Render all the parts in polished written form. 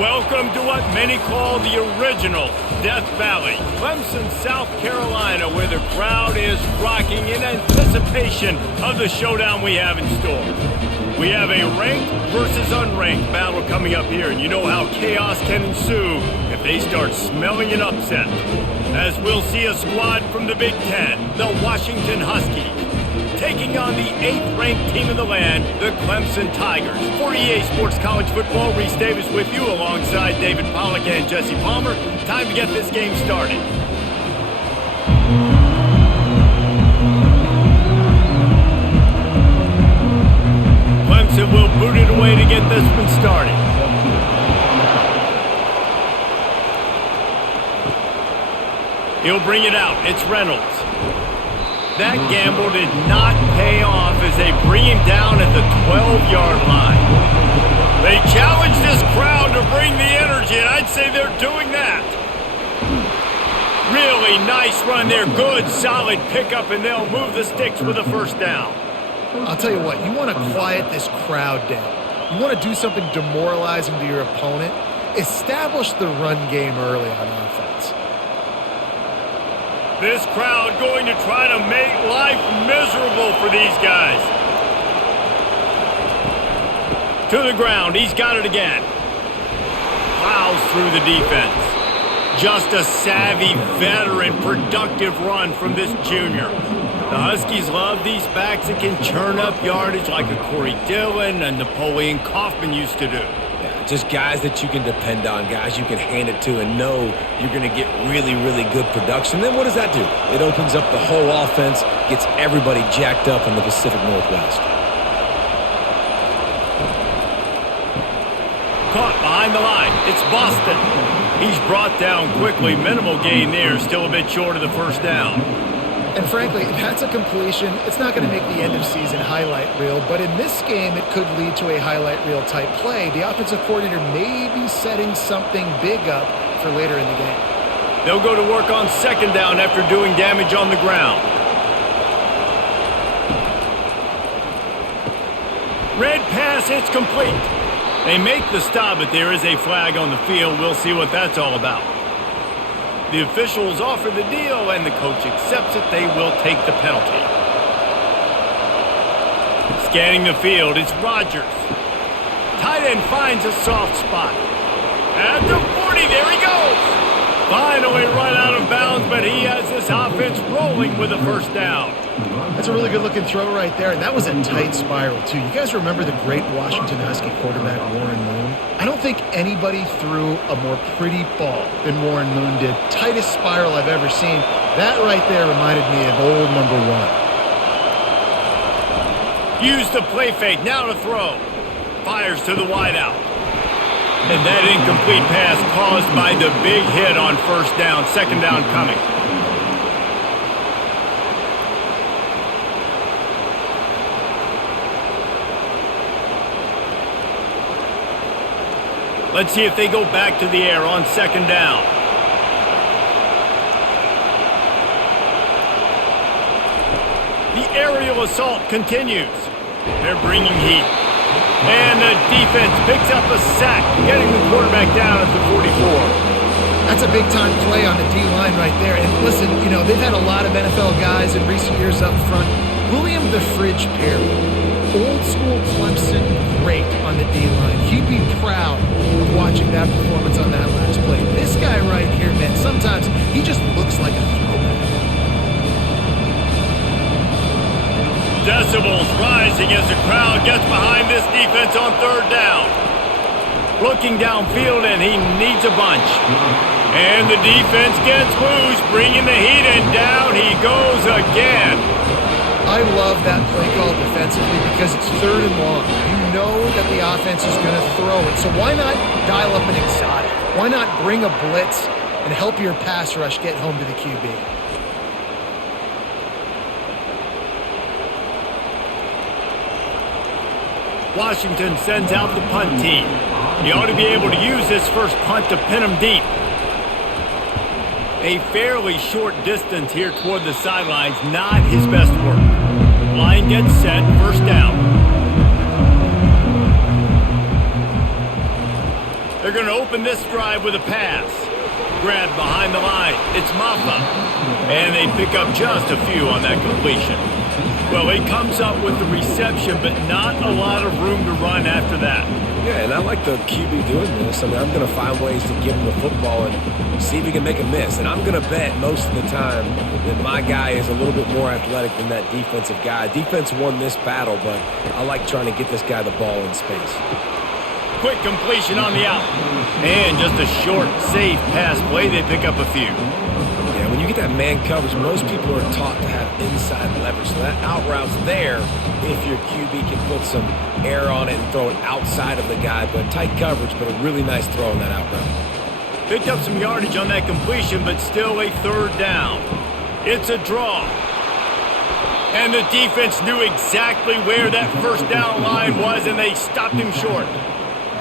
Welcome to what many call the original Death Valley, Clemson, South Carolina, where the crowd is rocking in anticipation of the showdown we have in store. We have a ranked versus unranked battle coming up here, and you know how chaos can ensue if they start smelling an upset. As we'll see a squad from the Big Ten, the Washington Huskies, taking on the 8th-ranked team in the land, the Clemson Tigers. For EA Sports College Football, Reese Davis with you alongside David Pollack and Jesse Palmer. Time to get this game started. Clemson will boot it away to get this one started. He'll bring it out. It's Reynolds. That gamble did not pay off as they bring him down at the 12-yard line. They challenge this crowd to bring the energy, and I'd say they're doing that. Really nice run there. Good, solid pickup, and they'll move the sticks with a first down. I'll tell you what, you want to quiet this crowd down. You want to do something demoralizing to your opponent. Establish the run game early on offense. This crowd going to try to make life miserable for these guys. To the ground. He's got it again. Plows through the defense. Just a savvy, veteran, productive run from this junior. The Huskies love these backs that can churn up yardage like a Corey Dillon and Napoleon Kaufman used to do. Just guys that you can depend on, guys you can hand it to and know you're going to get really, really good production. Then what does that do? It opens up the whole offense, gets everybody jacked up in the Pacific Northwest. Caught behind the line. It's Boston. He's brought down quickly. Minimal gain there. Still a bit short of the first down. And frankly, if that's a completion, it's not going to make the end-of-season highlight reel, but in this game, it could lead to a highlight reel type play. The offensive coordinator may be setting something big up for later in the game. They'll go to work on second down after doing damage on the ground. Red pass, it's complete. They make the stop, but there is a flag on the field. We'll see what that's all about. The officials offer the deal, and the coach accepts it. They will take the penalty. Scanning the field, it's Rodgers. Tight end finds a soft spot. At the 40, there he goes. Finally run out of bounds, but he has this offense rolling with a first down. That's a really good-looking throw right there, and that was a tight spiral, too. You guys remember the great Washington Husky quarterback Warren Moon? I don't think anybody threw a more pretty ball than Warren Moon did. Tightest spiral I've ever seen. That right there reminded me of old number one. Use the play fake, now to throw. Fires to the wideout. And that incomplete pass caused by the big hit on first down. Second down coming. Let's see if they go back to the air on second down. The aerial assault continues. They're bringing heat. And the defense picks up a sack, getting the quarterback down at the 44. That's a big-time play on the D-line right there. And listen, you know, they've had a lot of NFL guys in recent years up front. William the Fridge Perry, old-school Clemson, great on the D-line. He'd be proud of watching that performance on that last play. This guy right here, man, sometimes he just looks like a throwback. Decibels rising as the crowd gets behind this defense on third down. Looking downfield, and he needs a bunch. And the defense gets loose, bringing the heat, and down he goes again. I love that play call defensively because it's third and long. You know that the offense is going to throw it, so why not dial up an exotic? Why not bring a blitz and help your pass rush get home to the QB? Washington sends out the punt team. He ought to be able to use this first punt to pin him deep. A fairly short distance here toward the sidelines, not his best work. Line gets set, first down. They're going to open this drive with a pass. Grabbed behind the line. It's Maffa. And they pick up just a few on that completion. Well, he comes up with the reception, but not a lot of room to run after that. Yeah, and I like the QB doing this. I mean, I'm going to find ways to give him the football and see if he can make a miss. And I'm going to bet most of the time that my guy is a little bit more athletic than that defensive guy. Defense won this battle, but I like trying to get this guy the ball in space. Quick completion on the out. And just a short, safe pass play. They pick up a few. Yeah, when you get that man coverage, most people are taught to have inside leverage. So that out route's there if your QB can put some air on it and throw it outside of the guy. But tight coverage, but a really nice throw on that out route. Picked up some yardage on that completion, but still a third down. It's a draw. And the defense knew exactly where that first down line was, and they stopped him short.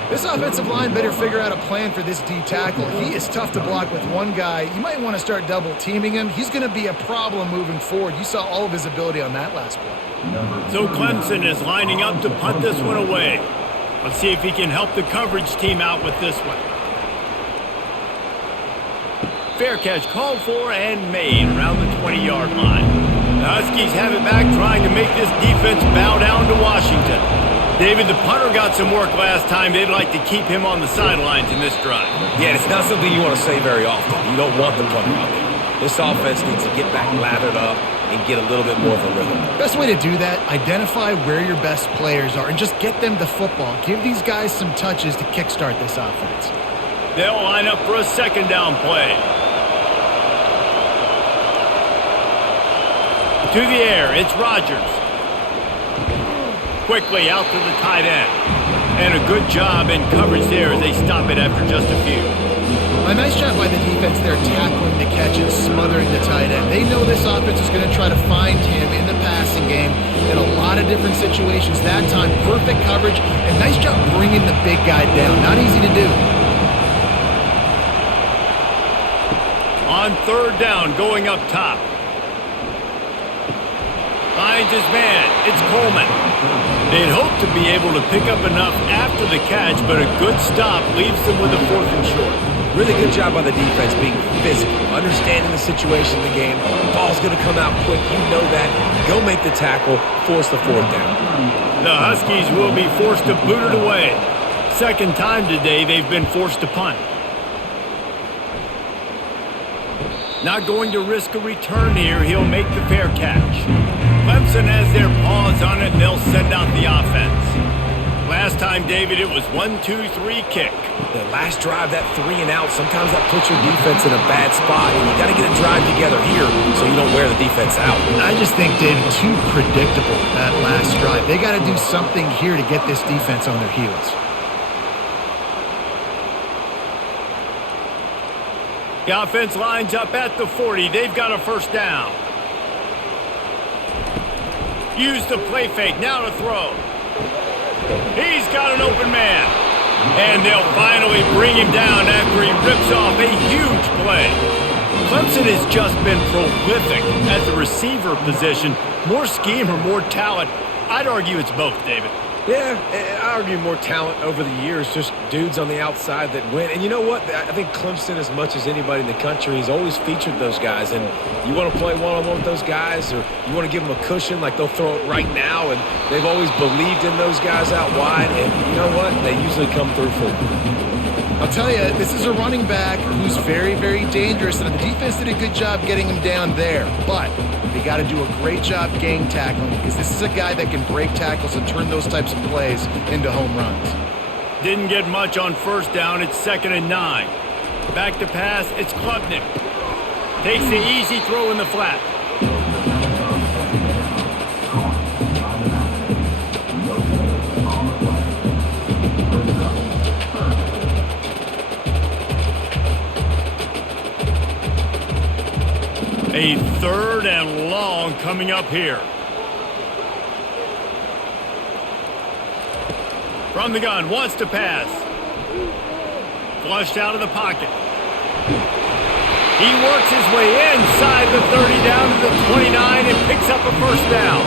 This offensive line better figure out a plan for this D tackle. He is tough to block with one guy. You might want to start double teaming him. He's going to be a problem moving forward. You saw all of his ability on that last play. So Clemson is lining up to punt this one away. Let's see if he can help the coverage team out with this one. Fair catch called for and made around the 20-yard line. The Huskies have it back, trying to make this defense bow down to Washington. David, the punter got some work last time. They'd like to keep him on the sidelines in this drive. Yeah, it's not something you want to say very often. You don't want the punter out there. This offense needs to get back lathered up and get a little bit more of a rhythm. Best way to do that, identify where your best players are and just get them the football. Give these guys some touches to kickstart this offense. They'll line up for a second down play. To the air, it's Rodgers. Quickly out to the tight end. And a good job in coverage there as they stop it after just a few. A nice job by the defense there, tackling the catch and smothering the tight end. They know this offense is going to try to find him in the passing game in a lot of different situations. That time, perfect coverage, and nice job bringing the big guy down. Not easy to do. On third down, going up top. Finds his man. It's Coleman. They'd hoped to be able to pick up enough after the catch, but a good stop leaves them with a 4th and short. Really good job by the defense being physical, understanding the situation in the game. The ball's going to come out quick. You know that. Go make the tackle, force the 4th down. The Huskies will be forced to boot it away. Second time today they've been forced to punt. Not going to risk a return here. He'll make the fair catch. Clemson has their paws on it, and they'll send out the offense. Last time, David, it was 1-2-3 kick. The last drive, that 3 and out, sometimes that puts your defense in a bad spot, and you got to get a drive together here so you don't wear the defense out. I just think, David, too predictable, that last drive. They got to do something here to get this defense on their heels. The offense lines up at the 40. They've got a first down. Use the play fake. Now to throw. He's got an open man. And they'll finally bring him down after he rips off a huge play. Clemson has just been prolific at the receiver position. More scheme or more talent? I'd argue it's both, David. Yeah, I argue more talent over the years, just dudes on the outside that win. And you know what? I think Clemson, as much as anybody in the country, has always featured those guys. And you want to play one-on-one with those guys, or you want to give them a cushion, like they'll throw it right now. And they've always believed in those guys out wide. And you know what? They usually come through for them. I'll tell you, this is a running back who's very, very dangerous. And the defense did a good job getting him down there. But they got to do a great job gang tackling, because this is a guy that can break tackles and turn those types of plays into home runs. Didn't get much on first down. It's 2nd and 9. Back to pass. It's Klubnik. Takes the easy throw in the flat. A 3rd and long coming up here. From the gun, wants to pass. Flushed out of the pocket. He works his way inside the 30 down to the 29 and picks up a first down.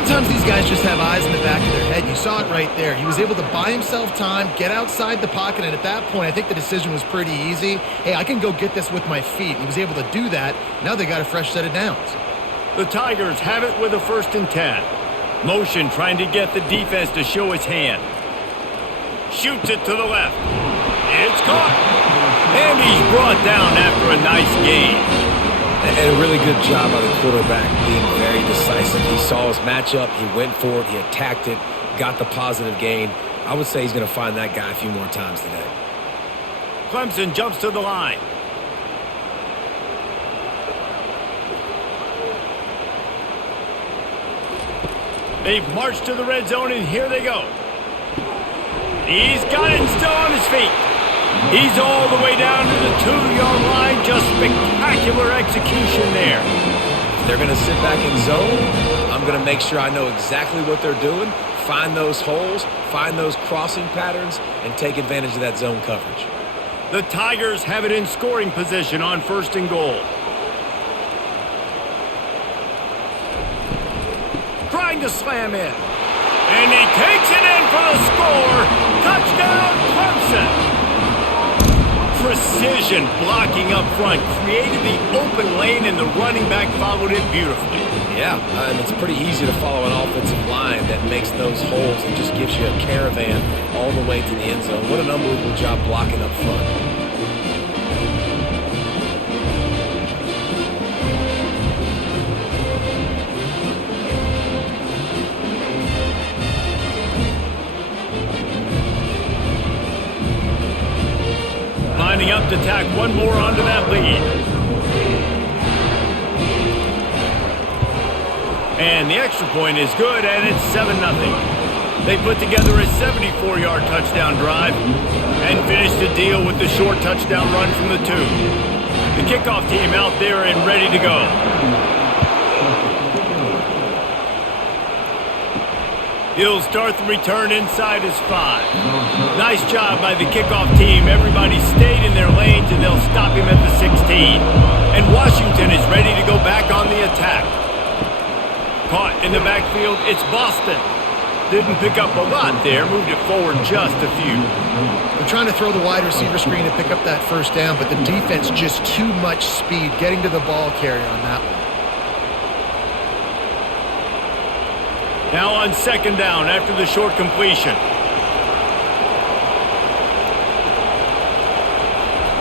Sometimes these guys just have eyes in the back of their head. You saw it right there. He was able to buy himself time, get outside the pocket, and at that point, I think the decision was pretty easy. Hey, I can go get this with my feet. He was able to do that. Now they got a fresh set of downs. The Tigers have it with a 1st and 10. Motion trying to get the defense to show his hand. Shoots it to the left. It's caught. And he's brought down after a nice gain. And a really good job by the quarterback being very decisive. He saw his matchup. He went for it. He attacked it. Got the positive gain. I would say he's going to find that guy a few more times today. Clemson jumps to the line. They've marched to the red zone, and here they go. He's got it and still on his feet. He's all the way down to the 2-yard line. Just spectacular execution there. If they're going to sit back in zone, I'm going to make sure I know exactly what they're doing, find those holes, find those crossing patterns, and take advantage of that zone coverage. The Tigers have it in scoring position on 1st and goal. Trying to slam in. And he takes it in for the score. Touchdown, Clemson. Precision blocking up front created the open lane, and the running back followed it beautifully. Yeah, and it's pretty easy to follow an offensive line that makes those holes and just gives you a caravan all the way to the end zone. What an unbelievable job blocking up front. Lining up to tack one more onto that lead. And the extra point is good, and it's 7-0. They put together a 74-yard touchdown drive and finished the deal with the short touchdown run from the 2. The kickoff team out there and ready to go. He'll start the return inside his 5. Nice job by the kickoff team. Everybody stayed in their lanes, and they'll stop him at the 16. And Washington is ready to go back on the attack. Caught in the backfield, it's Boston. Didn't pick up a lot there, moved it forward just a few. They're trying to throw the wide receiver screen to pick up that 1st down, but the defense just too much speed getting to the ball carrier on that one. Now on 2nd down after the short completion.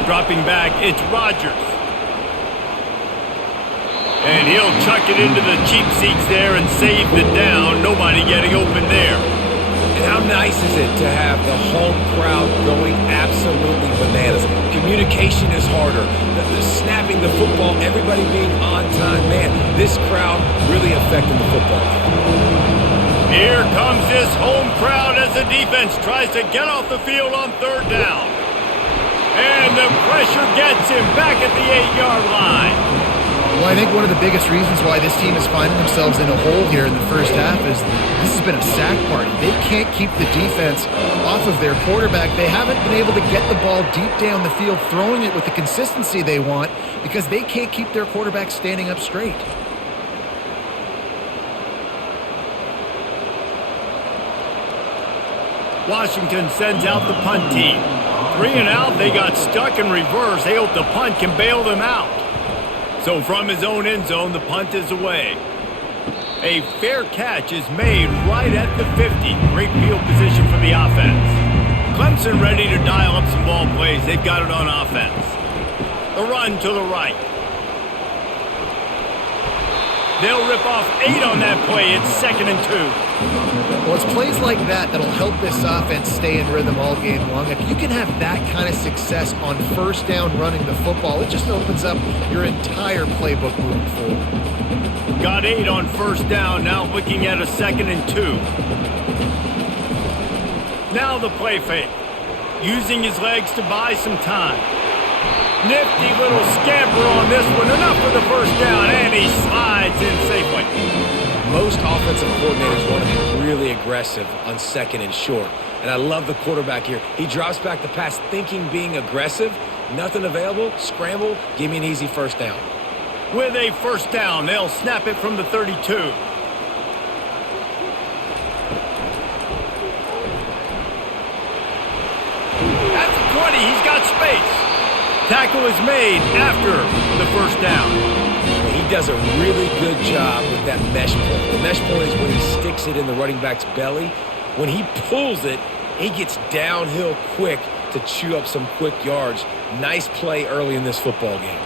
Dropping back, it's Rodgers. And he'll chuck it into the cheap seats there and save the down. Nobody getting open there. And how nice is it to have the home crowd going absolutely bananas? Communication is harder. The snapping the football, everybody being on time. Man, this crowd really affecting the football game. Here comes this home crowd as the defense tries to get off the field on 3rd down. And the pressure gets him back at the 8-yard line. Well, I think one of the biggest reasons why this team is finding themselves in a hole here in the 1st half is this has been a sack party. They can't keep the defense off of their quarterback. They haven't been able to get the ball deep down the field, throwing it with the consistency they want because they can't keep their quarterback standing up straight. Washington sends out the punt team. 3 and out, they got stuck in reverse. They hope the punt can bail them out. So from his own end zone, the punt is away. A fair catch is made right at the 50. Great field position for the offense. Clemson ready to dial up some ball plays. They've got it on offense. The run to the right. They'll rip off 8 on that play. It's 2nd and 2. Well, it's plays like that that'll help this offense stay in rhythm all game long. If you can have that kind of success on 1st down running the football, it just opens up your entire playbook moving forward. Got 8 on 1st down. Now looking at a 2nd and 2. Now the play fake. Using his legs to buy some time. Nifty little scamper on this one. Enough for the 1st down, and he slides in safely. Most offensive coordinators want to be really aggressive on 2nd and short. And I love the quarterback here. He drops back the pass thinking being aggressive. Nothing available. Scramble. Give me an easy 1st down. With a 1st down, they'll snap it from the 32. 20. He's got space. Tackle is made after the first down. He does a really good job with that mesh point. The mesh point is when he sticks it in the running back's belly. When he pulls it, he gets downhill quick to chew up some quick yards. Nice play early in this football game.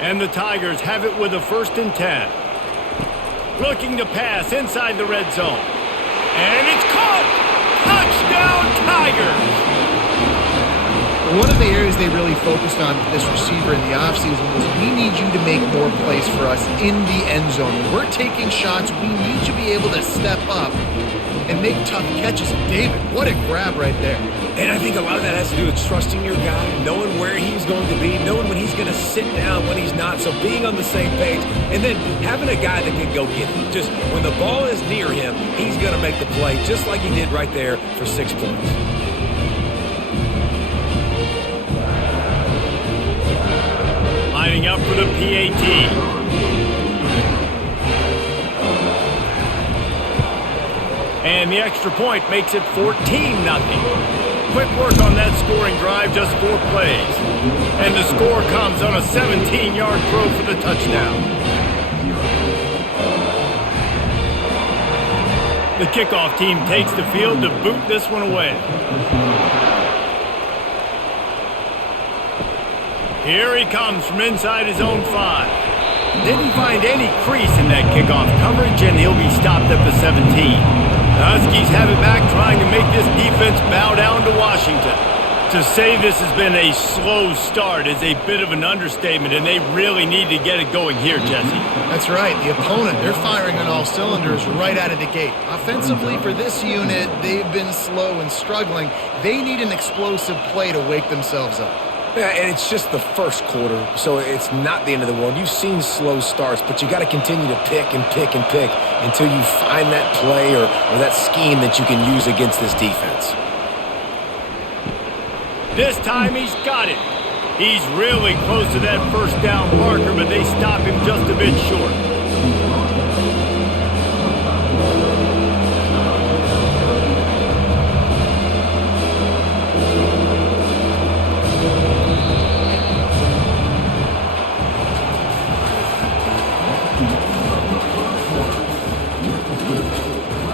And the Tigers have it with a 1st and 10. Looking to pass inside the red zone. And it's caught! Touchdown Tigers! One of the areas they really focused on with this receiver in the offseason was we need you to make more plays for us in the end zone. When we're taking shots, we need you to be able to step up and make tough catches. And David, what a grab right there. And I think a lot of that has to do with trusting your guy, knowing where he's going to be, knowing when he's going to sit down, when he's not, so being on the same page, and then having a guy that can go get it. Just when the ball is near him, he's going to make the play, just like he did right there for 6 points. Lining up for the PAT. And the extra point makes it 14-0. Quick work on that scoring drive, just 4 plays. And the score comes on a 17-yard throw for the touchdown. The kickoff team takes the field to boot this one away. Here he comes from inside his own 5. Didn't find any crease in that kickoff coverage, and he'll be stopped at the 17. The Huskies have it back, trying to make this defense bow down to Washington. To say this has been a slow start is a bit of an understatement, and they really need to get it going here, Jesse. That's right. The opponent, they're firing on all cylinders right out of the gate. Offensively, for this unit, they've been slow and struggling. They need an explosive play to wake themselves up. Yeah, and it's just the first quarter, so it's not the end of the world. You've seen slow starts, but you got to continue to pick and pick and pick until you find that play or that scheme that you can use against this defense. This time he's got it. He's really close to that first down marker, but they stop him just a bit short.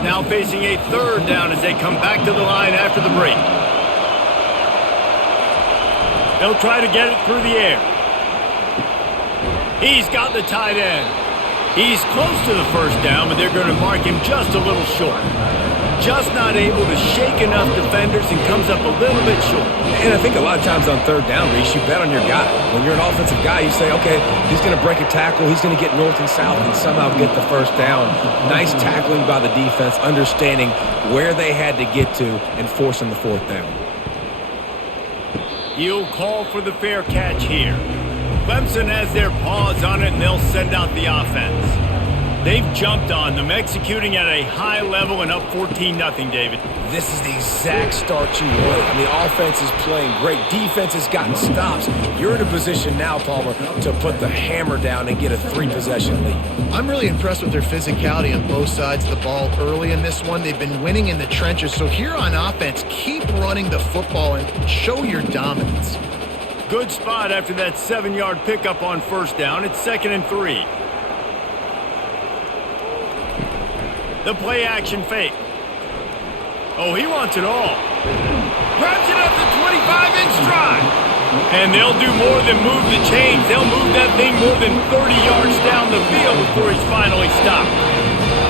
Now facing a 3rd down as they come back to the line after the break. They'll try to get it through the air. He's got the tight end. He's close to the first down, but they're going to mark him just a little short. Just not able to shake enough defenders and comes up a little bit short. And I think a lot of times on 3rd down, Reese, you bet on your guy. When you're an offensive guy, you say, okay, he's going to break a tackle, he's going to get north and south and somehow get the first down. Nice tackling by the defense, understanding where they had to get to and forcing the 4th down. He'll call for the fair catch here. Clemson has their paws on it, and they'll send out the offense. They've jumped on them, executing at a high level and up 14-0, David. This is the exact start you want. I mean, offense is playing great. Defense has gotten stops. You're in a position now, Palmer, to put the hammer down and get a 3-possession lead. I'm really impressed with their physicality on both sides of the ball early in this one. They've been winning in the trenches. So here on offense, keep running the football and show your dominance. Good spot after that 7-yard pickup on first down. It's 2nd and 3. The play action fake. Oh, he wants it all. Grabs it up to 25 in stride. And they'll do more than move the chains. They'll move that thing more than 30 yards down the field before he's finally stopped.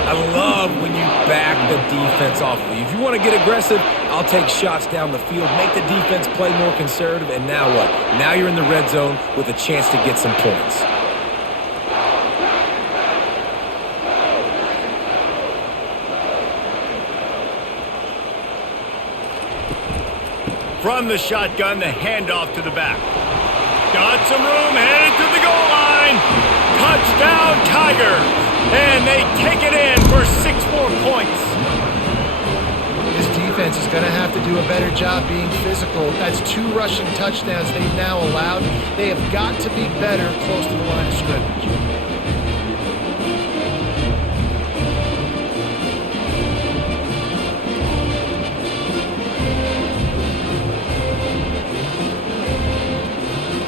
I love when you back the defense off of you. If you want to get aggressive, I'll take shots down the field, make the defense play more conservative, and now what? Now you're in the red zone with a chance to get some points. From the shotgun, the handoff to the back. Got some room, headed to the goal line. Touchdown, Tigers. And they take it in for 6 more points. This defense is going to have to do a better job being physical. That's 2 rushing touchdowns they've now allowed. They have got to be better close to the line of scrimmage.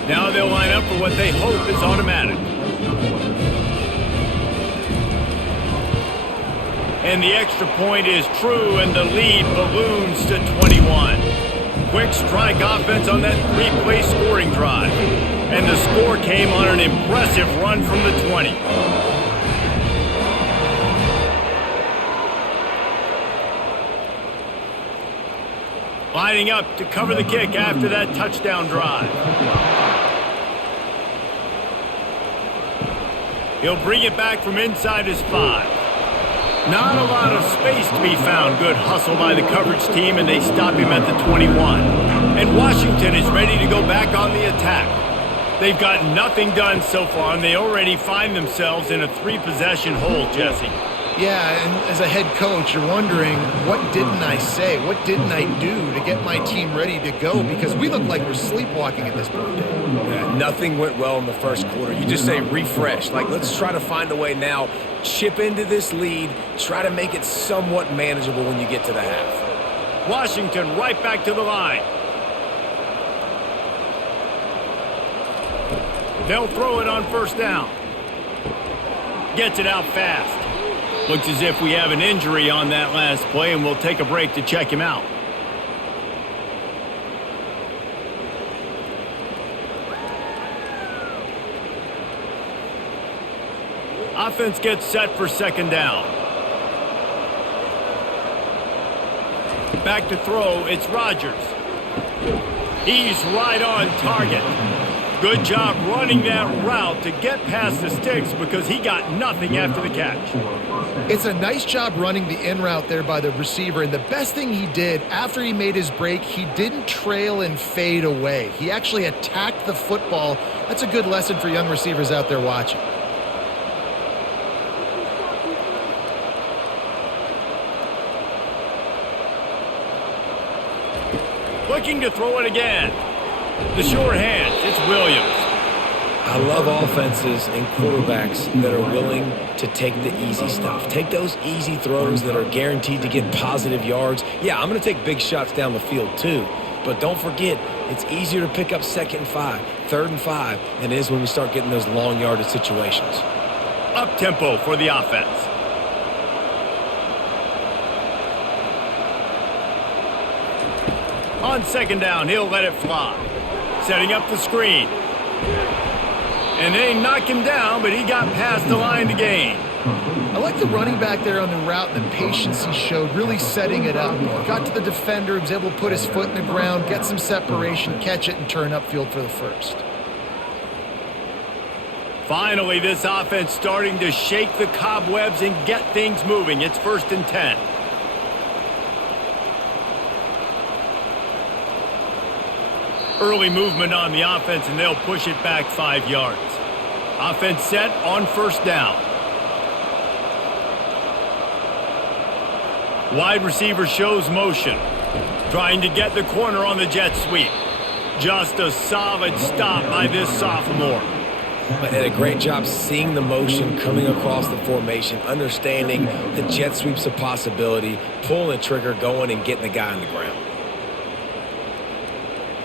Now they'll line up for what they hope is automatic. And the extra point is true, and the lead balloons to 21. Quick strike offense on that three-play scoring drive. And the score came on an impressive run from the 20. Lining up to cover the kick after that touchdown drive. He'll bring it back from inside his 5. Not a lot of space to be found. Good hustle by the coverage team, and they stop him at the 21. And Washington is ready to go back on the attack. They've got nothing done so far, and they already find themselves in a 3-possession hole, Jesse. Yeah, and as a head coach, you're wondering, what didn't I say? What didn't I do to get my team ready to go? Because we look like we're sleepwalking at this point. Yeah, nothing went well in the first quarter. You just say refresh. Like, let's try to find a way now, chip into this lead, try to make it somewhat manageable when you get to the half. Washington right back to the line. They'll throw it on first down. Gets it out fast. Looks as if we have an injury on that last play, and we'll take a break to check him out. Offense gets set for second down. Back to throw, it's Rodgers. He's right on target. Good job running that route to get past the sticks because he got nothing after the catch. It's a nice job running the in route there by the receiver, and the best thing he did after he made his break, he didn't trail and fade away. He actually attacked the football. That's a good lesson for young receivers out there watching. Looking to throw it again. The short hands, it's Williams. I love offenses and quarterbacks that are willing to take the easy stuff. Take those easy throws that are guaranteed to get positive yards. Yeah, I'm going to take big shots down the field too. But don't forget, it's easier to pick up 2nd and 5, 3rd and 5 than it is when we start getting those long yardage situations. Up tempo for the offense. On second down, he'll let it fly. Setting up the screen. And they knock him down, but he got past the line to gain. I like the running back there on the route and the patience he showed, really setting it up. Got to the defender, was able to put his foot in the ground, get some separation, catch it, and turn upfield for the first. Finally, this offense starting to shake the cobwebs and get things moving. It's 1st and 10. Early movement on the offense, and they'll push it back 5 yards. Offense set on first down. Wide receiver shows motion. Trying to get the corner on the jet sweep. Just a solid stop by this sophomore. And a great job seeing the motion coming across the formation, understanding the jet sweep's a possibility, pulling the trigger, going and getting the guy on the ground.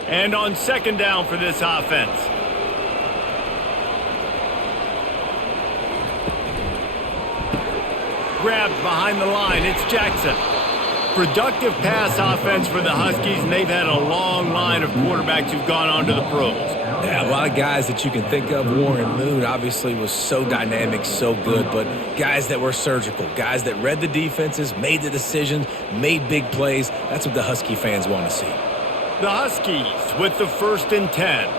And on second down for this offense. Grabbed behind the line, it's Jackson. Productive pass offense for the Huskies, and they've had a long line of quarterbacks who've gone on to the pros. Yeah, a lot of guys that you can think of. Warren Moon obviously was so dynamic, so good, but guys that were surgical, guys that read the defenses, made the decisions, made big plays. That's what the Husky fans want to see. The Huskies with the 1st and 10.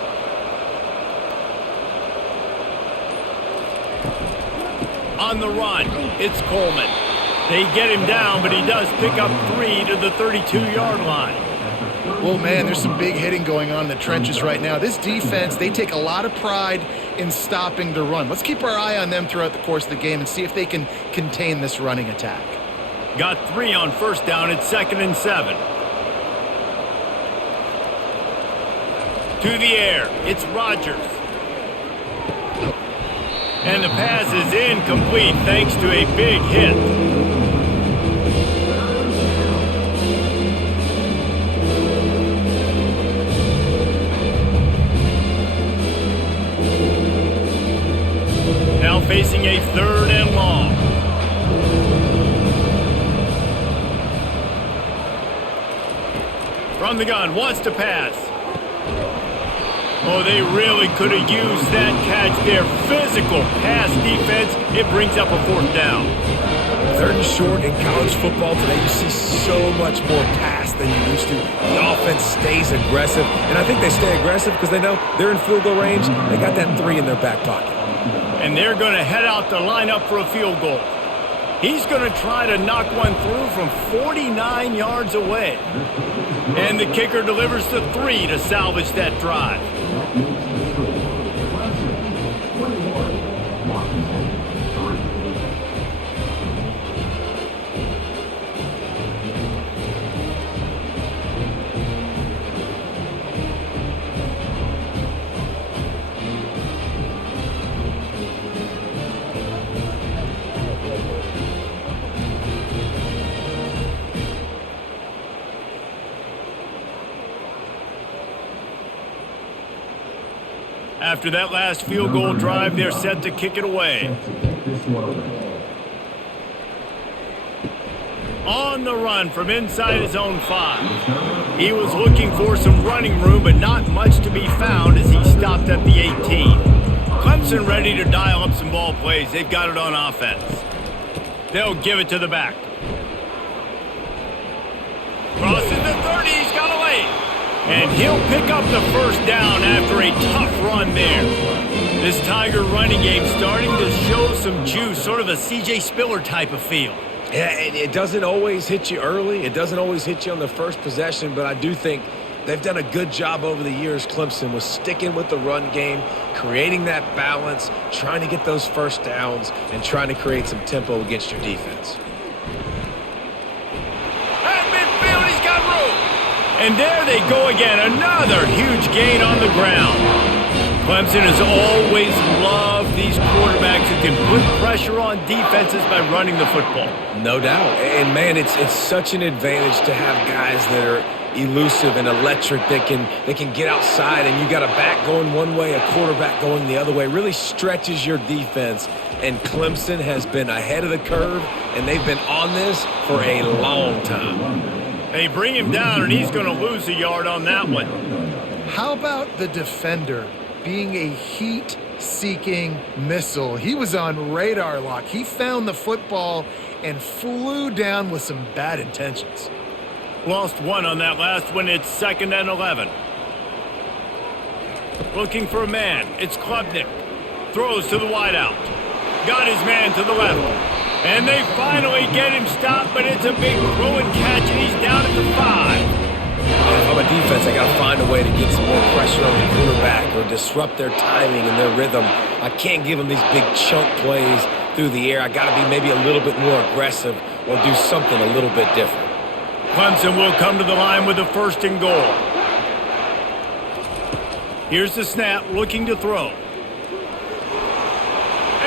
On the run, it's Coleman. They get him down, but he does pick up 3 to the 32-yard line. Well, man, there's some big hitting going on in the trenches right now. This defense, they take a lot of pride in stopping the run. Let's keep our eye on them throughout the course of the game and see if they can contain this running attack. Got 3 on first down at 2nd and 7. To the air, it's Rodgers. And the pass is incomplete thanks to a big hit. facing a 3rd and long. From the gun, wants to pass. Oh, they really could have used that catch there. Physical pass defense. It brings up a 4th down. 3rd and short in college football today, you see so much more pass than you used to. The offense stays aggressive, and I think they stay aggressive because they know they're in field goal range. They got that 3 in their back pocket. And they're going to head out to line up for a field goal. He's going to try to knock one through from 49 yards away. And the kicker delivers the 3 to salvage that drive. After that last field goal drive, they're set to kick it away. On the run from inside his own 5. He was looking for some running room, but not much to be found as he stopped at the 18. Clemson ready to dial up some ball plays. They've got it on offense. They'll give it to the back. Crosses the 30, he's got a lane. And he'll pick up the 1st down after a tough run there. This Tiger running game starting to show some juice, sort of a C.J. Spiller type of feel. Yeah, it doesn't always hit you early. It doesn't always hit you on the first possession, but I do think they've done a good job over the years, Clemson, with sticking with the run game, creating that balance, trying to get those 1st downs, and trying to create some tempo against your defense. And there they go again, another huge gain on the ground. Clemson has always loved these quarterbacks who can put pressure on defenses by running the football. No doubt. And, man, it's such an advantage to have guys that are elusive and electric that can get outside, and you got a back going one way, a quarterback going the other way. It really stretches your defense, and Clemson has been ahead of the curve, and they've been on this for a long time. They bring him down, and he's going to lose a yard on that one. How about the defender being a heat-seeking missile? He was on radar lock. He found the football and flew down with some bad intentions. Lost 1 on that last one. It's 2nd and 11. Looking for a man. It's Klubnik. Throws to the wideout. Got his man to the left. And they finally get him stopped, but it's a big throw and catch, and he's down at the 5. If I'm a defense, I got to find a way to get some more pressure on the quarterback or disrupt their timing and their rhythm. I can't give them these big chunk plays through the air. I got to be maybe a little bit more aggressive or do something a little bit different. Clemson will come to the line with a 1st and goal. Here's the snap, looking to throw.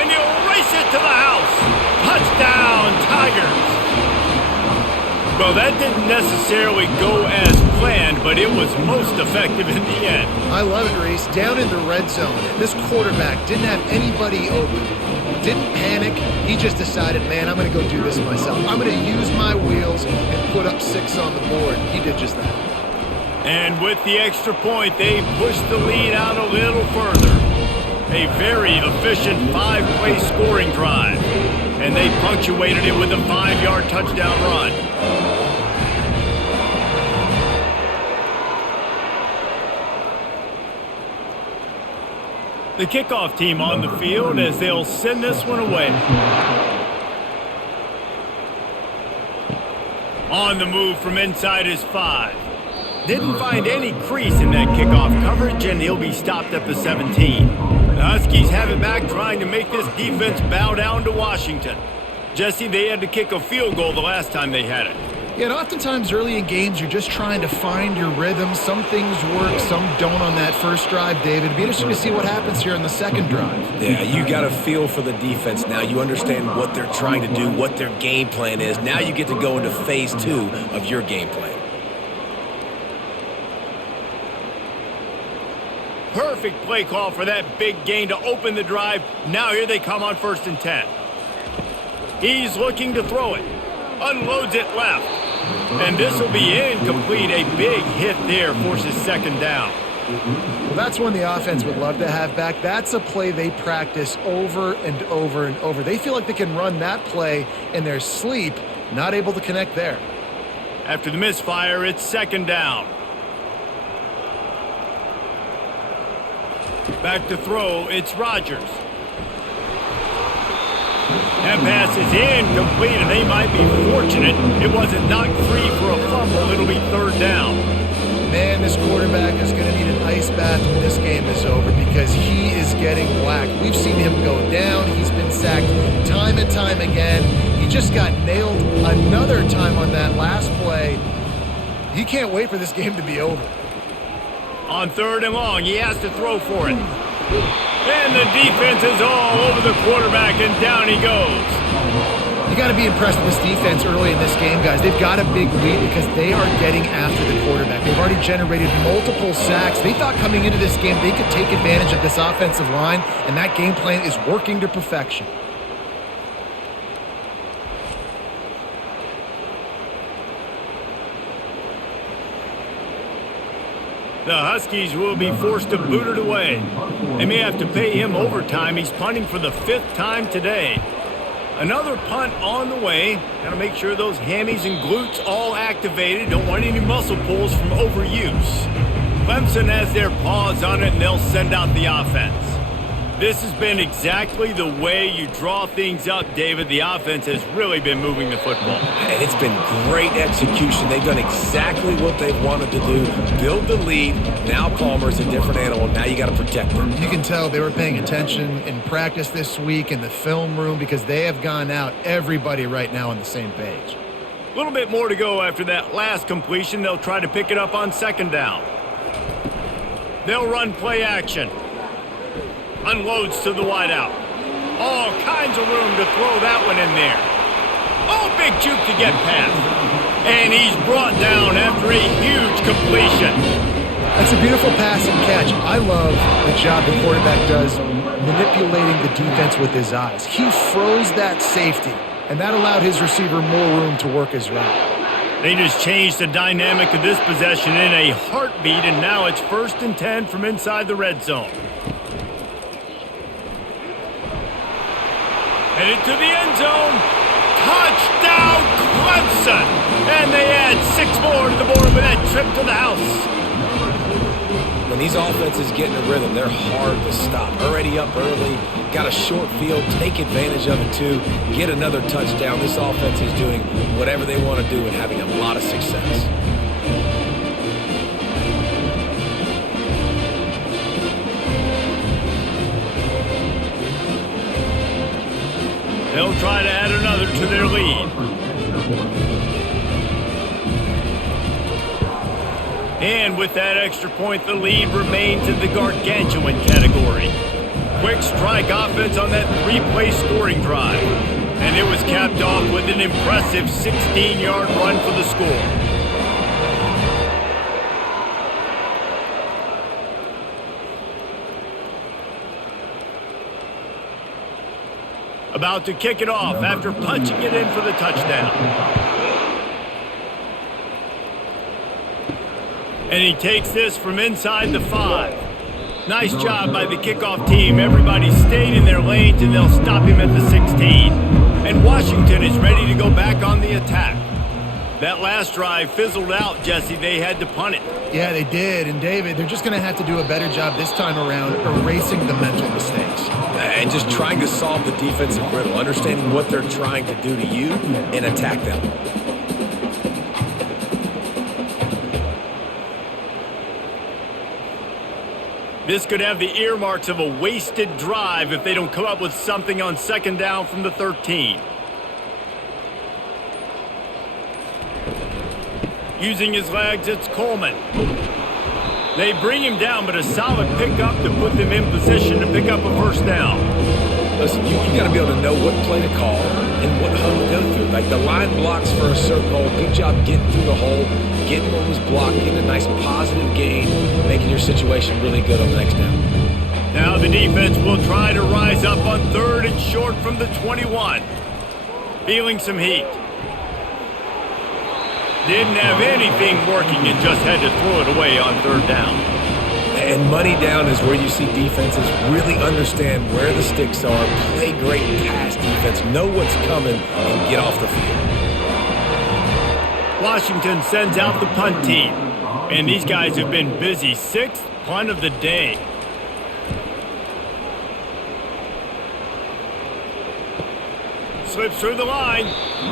And he'll race it to the house. Touchdown, Tigers. Well, that didn't necessarily go as planned, but it was most effective in the end. I love it, Reese. Down in the red zone, this quarterback didn't have anybody open. Didn't panic. He just decided, man, I'm going to go do this myself. I'm going to use my wheels and put up 6 on the board. He did just that. And with the extra point, they pushed the lead out a little further. A very efficient 5-play scoring drive. And they punctuated it with a 5-yard touchdown run. The kickoff team on the field as they'll send this one away. On the move from inside his 5. Didn't find any crease in that kickoff coverage, and he'll be stopped at the 17. The Huskies have it back, trying to make this defense bow down to Washington. Jesse, they had to kick a field goal the last time they had it. Yeah, and oftentimes early in games, you're just trying to find your rhythm. Some things work, some don't on that first drive, David. It'd be interesting to see what happens here in the second drive. Yeah, you got a feel for the defense now. You understand what they're trying to do, what their game plan is. Now you get to go into phase 2 of your game plan. Perfect play call for that big gain to open the drive. Now here they come on 1st and 10. He's looking to throw it. Unloads it left. And this will be incomplete. A big hit there forces 2nd down. Well, that's one the offense would love to have back. That's a play they practice over and over and over. They feel like they can run that play in their sleep, not able to connect there. After the misfire, it's 2nd down. Back to throw, it's Rodgers. That pass is incomplete, and they might be fortunate it wasn't knocked free for a fumble. It'll be 3rd down. Man, this quarterback is going to need an ice bath when this game is over because he is getting whacked. We've seen him go down. He's been sacked time and time again. He just got nailed another time on that last play. He can't wait for this game to be over. On 3rd and long, he has to throw for it. And the defense is all over the quarterback, and down he goes. You got to be impressed with this defense early in this game, guys. They've got a big lead because they are getting after the quarterback. They've already generated multiple sacks. They thought coming into this game they could take advantage of this offensive line, and that game plan is working to perfection. The Huskies will be forced to boot it away. They may have to pay him overtime. He's punting for the 5th time today. Another punt on the way. Got to make sure those hammies and glutes all activated. Don't want any muscle pulls from overuse. Clemson has their paws on it, and they'll send out the offense. This has been exactly the way you draw things up, David. The offense has really been moving the football. And it's been great execution. They've done exactly what they've wanted to do. Build the lead. Now Palmer's a different animal. Now you got to protect them. You can tell they were paying attention in practice this week in the film room because they have gone out, everybody right now on the same page. A little bit more to go after that last completion. They'll try to pick it up on 2nd down. They'll run play action. Unloads to the wideout. All kinds of room to throw that one in there. Oh, big juke to get past. And he's brought down after a huge completion. That's a beautiful pass and catch. I love the job the quarterback does manipulating the defense with his eyes. He froze that safety, and that allowed his receiver more room to work his route. They just changed the dynamic of this possession in a heartbeat, and now it's 1st and 10 from inside the red zone. Headed to the end zone. Touchdown, Clemson! And they add 6 more to the board with that trip to the house. When these offenses get in a rhythm, they're hard to stop. Already up early, got a short field, take advantage of it too, get another touchdown. This offense is doing whatever they want to do and having a lot of success. They'll try to add another to their lead. And with that extra point, the lead remains in the gargantuan category. Quick strike offense on that 3-play scoring drive. And it was capped off with an impressive 16-yard run for the score. About to kick it off after punching it in for the touchdown. And he takes this from inside the 5. Nice job by the kickoff team. Everybody stayed in their lanes, and they'll stop him at the 16. And Washington is ready to go back on the attack. That last drive fizzled out, Jesse. They had to punt it. Yeah, they did. And, David, they're just going to have to do a better job this time around erasing the mental mistakes. And just trying to solve the defensive riddle, understanding what they're trying to do to you and attack them. This could have the earmarks of a wasted drive if they don't come up with something on 2nd down from the 13. Using his legs, it's Coleman. They bring him down, but a solid pickup to put them in position to pick up a 1st down. Listen, you got to be able to know what play to call and what hole to go through. Like the line blocks for a certain hole. Good job getting through the hole, getting what was blocked, getting a nice positive gain, making your situation really good on the next down. Now the defense will try to rise up on 3rd and short from the 21. Feeling some heat. Didn't have anything working and just had to throw it away on 3rd down. And money down is where you see defenses really understand where the sticks are, play great pass defense, know what's coming, and get off the field. Washington sends out the punt team. And these guys have been busy. 6th punt of the day. Slips through the line.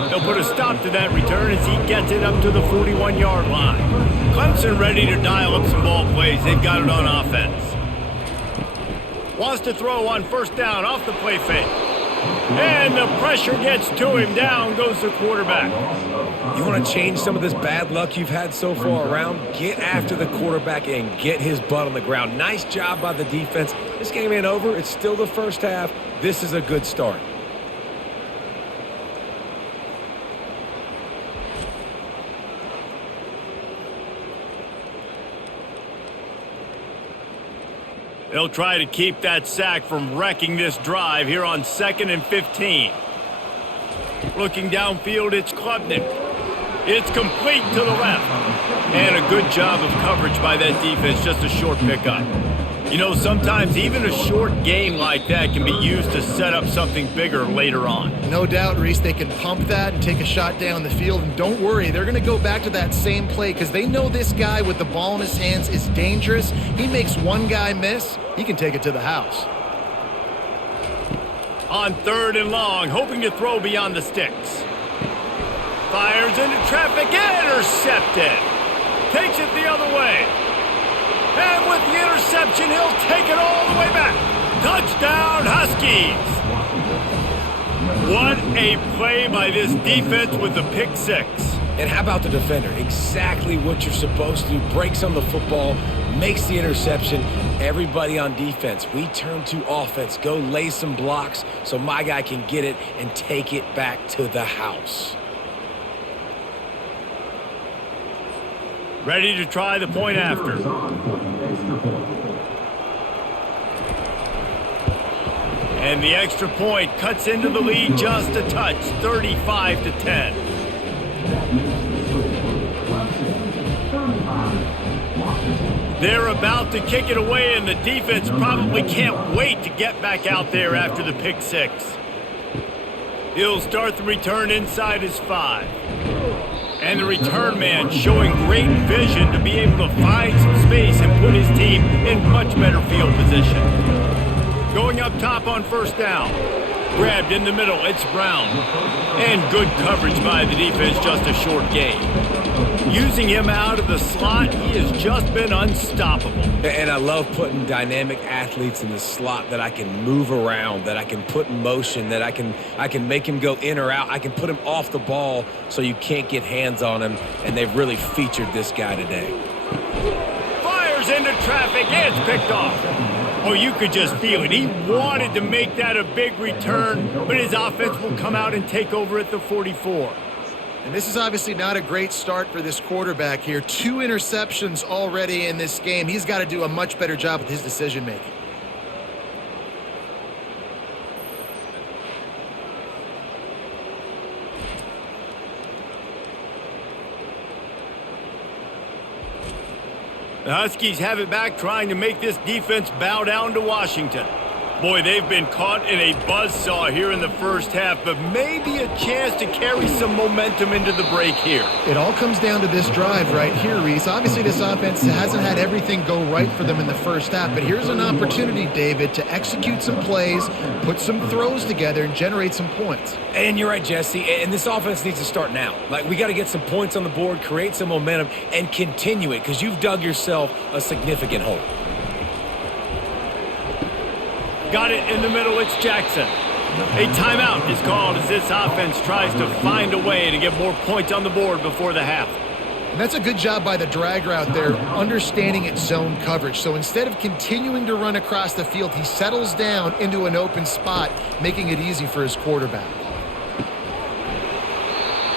They'll put a stop to that return as he gets it up to the 41-yard line. Clemson ready to dial up some ball plays. They've got it on offense. Wants to throw on 1st down off the play fake. And the pressure gets to him. Down goes the quarterback. You want to change some of this bad luck you've had so far around? Get after the quarterback and get his butt on the ground. Nice job by the defense. This game ain't over. It's still the first half. This is a good start. They'll try to keep that sack from wrecking this drive here on 2nd and 15. Looking downfield, it's Klubnik. It's complete to the left. And a good job of coverage by that defense, just a short pickup. You know, sometimes even a short gain like that can be used to set up something bigger later on. No doubt, Reese, they can pump that and take a shot down the field. And don't worry, they're going to go back to that same play because they know this guy with the ball in his hands is dangerous. He makes one guy miss, he can take it to the house. On 3rd and long, hoping to throw beyond the sticks. Fires into traffic, intercepted. Takes it the other way. And with the interception, he'll take it all the way back. Touchdown, Huskies. What a play by this defense with the pick 6. And how about the defender? Exactly what you're supposed to do. Breaks on the football, makes the interception. Everybody on defense, we turn to offense. Go lay some blocks so my guy can get it and take it back to the house. Ready to try the point after. And the extra point cuts into the lead just a touch, 35-10. They're about to kick it away, and the defense probably can't wait to get back out there after the pick 6. He'll start the return inside his 5. And the return man showing great vision to be able to find some space and put his team in much better field position. Going up top on 1st down. Grabbed in the middle, it's Brown. And good coverage by the defense, just a short gain. Using him out of the slot, he has just been unstoppable. And I love putting dynamic athletes in the slot that I can move around, that I can put in motion, that I can make him go in or out. I can put him off the ball so you can't get hands on him, and they've really featured this guy today. Fires into traffic, and it's picked off. Oh, you could just feel it. He wanted to make that a big return, but his offense will come out and take over at the 44. And this is obviously not a great start for this quarterback here. 2 interceptions already in this game. He's got to do a much better job with his decision-making. The Huskies have it back, trying to make this defense bow down to Washington. Boy, they've been caught in a buzzsaw here in the first half, but maybe a chance to carry some momentum into the break here. It all comes down to this drive right here, Reese. Obviously, this offense hasn't had everything go right for them in the first half, but here's an opportunity, David, to execute some plays, put some throws together, and generate some points. And you're right, Jesse, and this offense needs to start now. Like, we got to get some points on the board, create some momentum, and continue it, because you've dug yourself a significant hole. Got it in the middle, it's Jackson. A timeout is called as this offense tries to find a way to get more points on the board before the half. And that's a good job by the drag route there, understanding its zone coverage. So instead of continuing to run across the field, he settles down into an open spot, making it easy for his quarterback.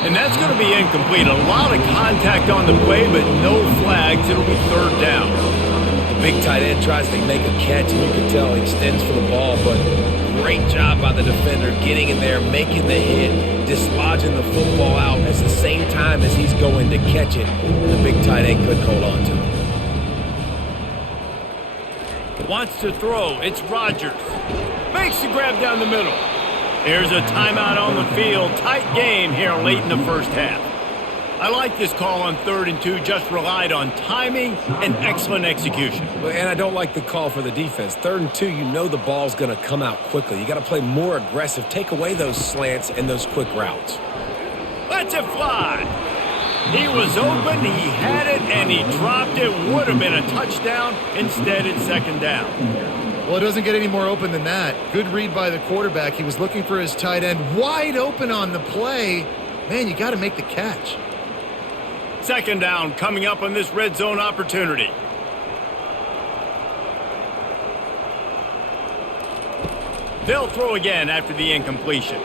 And that's going to be incomplete. A lot of contact on the play, but no flags. It'll be third down. The big tight end tries to make a catch, and you can tell he extends for the ball, but great job by the defender getting in there, making the hit, dislodging the football out at the same time as he's going to catch it. And the big tight end couldn't hold on to it. Wants to throw. It's Rodgers. Makes the grab down the middle. Here's a timeout on the field. Tight game here late in the first half. I like this call on 3rd and 2. Just relied on timing and excellent execution. And I don't like the call for the defense. 3rd and 2, you know the ball's going to come out quickly. You got to play more aggressive. Take away those slants and those quick routes. Lets it fly. He was open, he had it, and he dropped it. Would have been a touchdown. Instead, it's 2nd down. Well, it doesn't get any more open than that. Good read by the quarterback. He was looking for his tight end. Wide open on the play. Man, you got to make the catch. 2nd down coming up on this red zone opportunity. They'll throw again after the incompletion.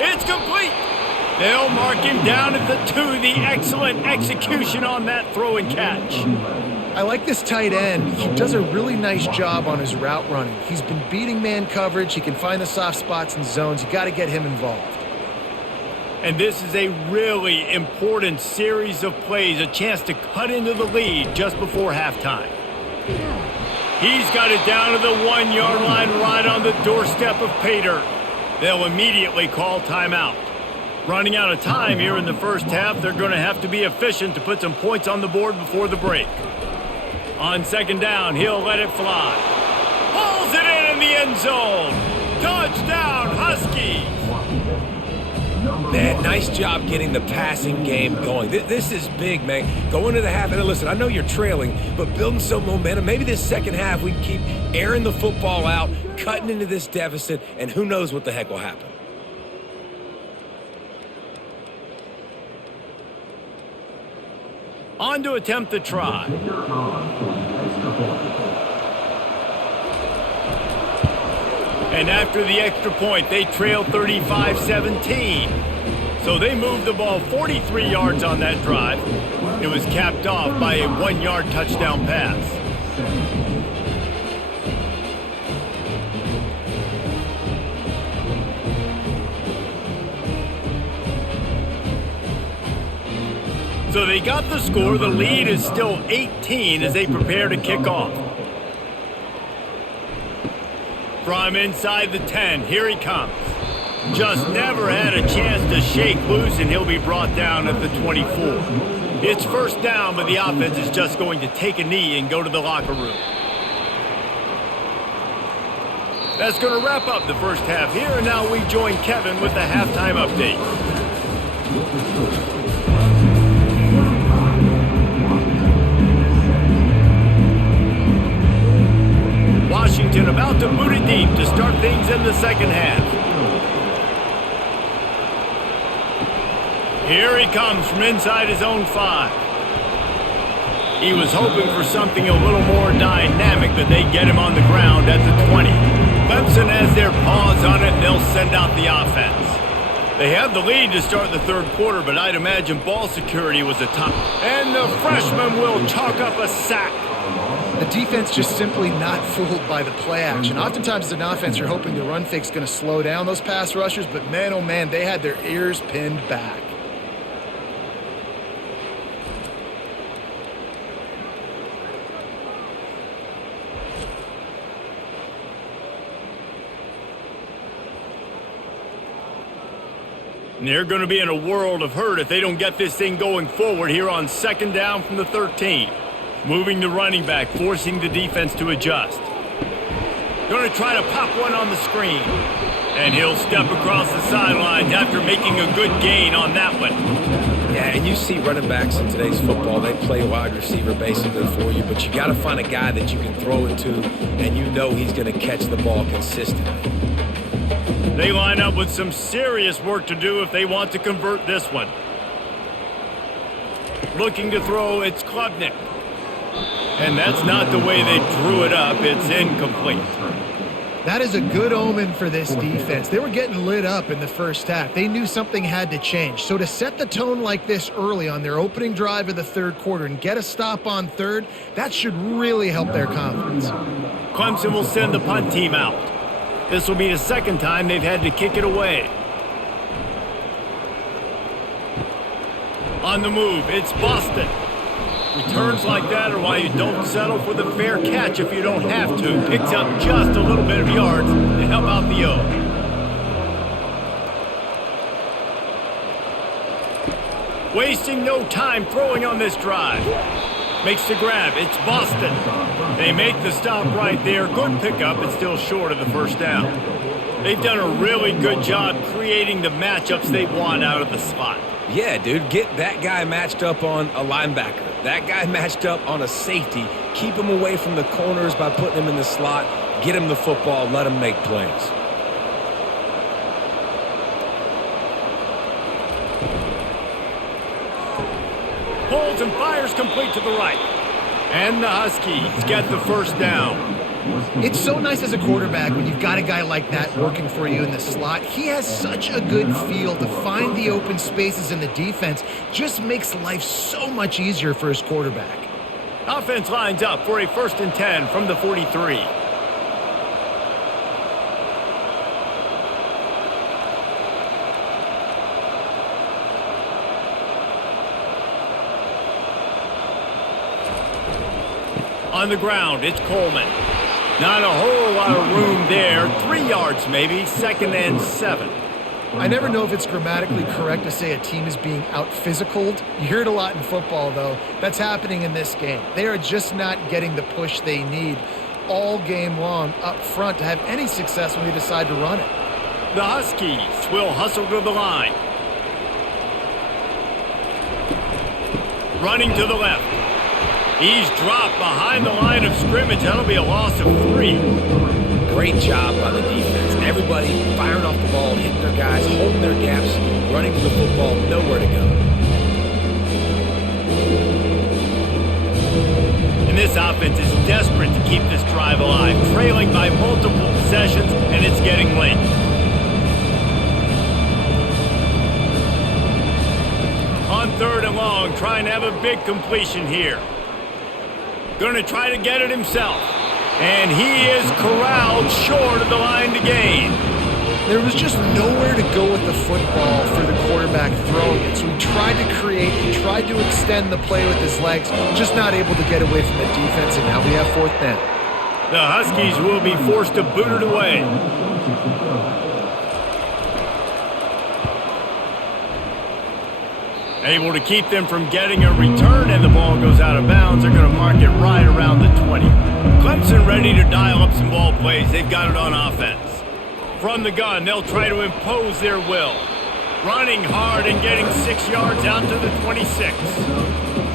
It's complete. They'll mark him down at the 2. The excellent execution on that throw and catch. I like this tight end. He does a really nice job on his route running. He's been beating man coverage. He can find the soft spots and zones. You got to get him involved. And this is a really important series of plays, a chance to cut into the lead just before halftime. He's got it down to the 1-yard line right on the doorstep of pay dirt. They'll immediately call timeout. Running out of time here in the first half, they're going to have to be efficient to put some points on the board before the break. On 2nd down, he'll let it fly. Pulls it in the end zone. Touchdown, Huskies. Man, nice job getting the passing game going. This is big, man. Going to the half, and listen, I know you're trailing, but building some momentum. Maybe this second half we can keep airing the football out, cutting into this deficit, and who knows what the heck will happen. On to attempt the try. And after the extra point, they trail 35-17. So they moved the ball 43 yards on that drive. It was capped off by a 1-yard touchdown pass. So they got the score. The lead is still 18 as they prepare to kick off. From inside the 10, here he comes. Just never had a chance to shake loose, and he'll be brought down at the 24. It's 1st down, but the offense is just going to take a knee and go to the locker room. That's going to wrap up the first half here, and now we join Kevin with the halftime update. Washington about to boot it deep to start things in the second half. Here he comes from inside his own 5. He was hoping for something a little more dynamic, but they get him on the ground at the 20. Clemson has their paws on it, and they'll send out the offense. They have the lead to start the 3rd quarter, but I'd imagine ball security was a top. And the freshman will chalk up a sack. The defense just simply not fooled by the play action. Oftentimes as an offense, you're hoping the run fake's going to slow down those pass rushers, but man, oh man, they had their ears pinned back. And they're going to be in a world of hurt if they don't get this thing going forward here on 2nd down from the 13. Moving the running back, forcing the defense to adjust. Going to try to pop one on the screen. And he'll step across the sidelines after making a good gain on that one. Yeah, and you see running backs in today's football, they play wide receiver basically for you, but you got to find a guy that you can throw it to, and you know he's going to catch the ball consistently. They line up with some serious work to do if they want to convert this one. Looking to throw, it's And that's not the way they drew it up. It's incomplete. That is a good omen for this defense. They were getting lit up in the first half. They knew something had to change. So to set the tone like this early on their opening drive of the third quarter and get a stop on third, that should really help their confidence. Clemson will send the punt team out. This will be the second time they've had to kick it away. On the move, it's Boston. Returns like that are why you don't settle for the fair catch if you don't have to. Picks up just a little bit of yards to help out the O. Wasting no time throwing on this drive. Makes the grab. It's Boston. They make the stop right there. Good pickup, but still short of the first down. They've done a really good job creating the matchups they want out of the slot. Yeah, dude, get that guy matched up on a linebacker. That guy matched up on a safety. Keep him away from the corners by putting him in the slot. Get him the football. Let him make plays. Pulls and fires complete to the right. And the Huskies get the first down. It's so nice as a quarterback when you've got a guy like that working for you in the slot. He has such a good feel to find the open spaces in the defense. Just makes life so much easier for his quarterback. Offense lines up for a 1st and 10 from the 43. On the ground, it's Coleman. Not a whole lot of room there. 3 yards maybe, 2nd and 7. I never know if it's grammatically correct to say a team is being out-physicaled. You hear it a lot in football, though. That's happening in this game. They are just not getting the push they need all game long up front to have any success when they decide to run it. The Huskies will hustle to the line. Running to the left. He's dropped behind the line of scrimmage. That'll be a loss of 3. Great job by the defense. Everybody firing off the ball, hitting their guys, holding their gaps, running to the football, nowhere to go. And this offense is desperate to keep this drive alive, trailing by multiple possessions, and it's getting late. On 3rd and long, trying to have a big completion here. Going to try to get it himself. And he is corralled short of the line to gain. There was just nowhere to go with the football for the quarterback throwing it. So he tried to create, he tried to extend the play with his legs, just not able to get away from the defense, and now we have 4th down. The Huskies will be forced to boot it away. Able to keep them from getting a return, and the ball goes out of bounds. They're going to mark it right around the 20. Clemson ready to dial up some ball plays. They've got it on offense. From the gun, they'll try to impose their will. Running hard and getting 6 yards out to the 26.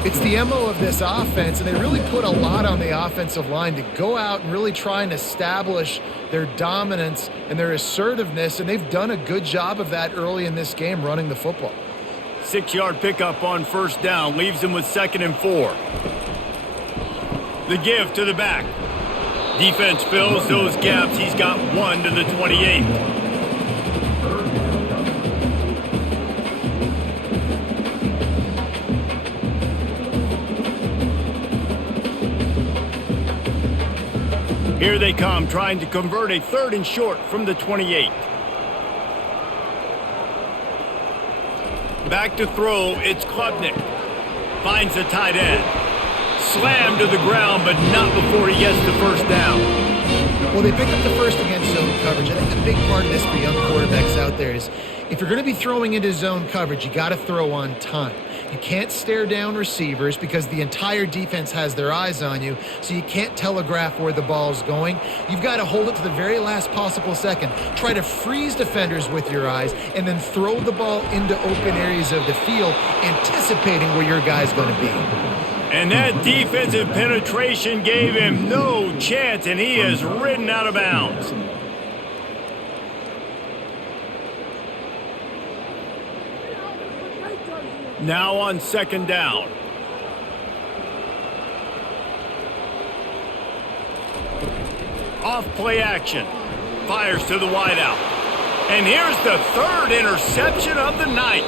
It's the MO of this offense, and they really put a lot on the offensive line to go out and really try and establish their dominance and their assertiveness, and they've done a good job of that early in this game running the football. 6-yard pickup on 1st down leaves him with 2nd and 4. The give to the back. Defense fills those gaps. He's got 1 to the 28. Here they come, trying to convert a 3rd and short from the 28. Back to throw, it's Klubnik. Finds the tight end. Slammed to the ground, but not before he gets the 1st down. Well, they pick up the first against zone coverage. I think a big part of this for young quarterbacks out there is if you're going to be throwing into zone coverage, you got to throw on time. You can't stare down receivers because the entire defense has their eyes on you, so you can't telegraph where the ball's going. You've got to hold it to the very last possible second. Try to freeze defenders with your eyes and then throw the ball into open areas of the field, anticipating where your guy's going to be. And that defensive penetration gave him no chance, and he is ridden out of bounds. Now on 2nd down. Off play action. Fires to the wideout. And here's the third interception of the night.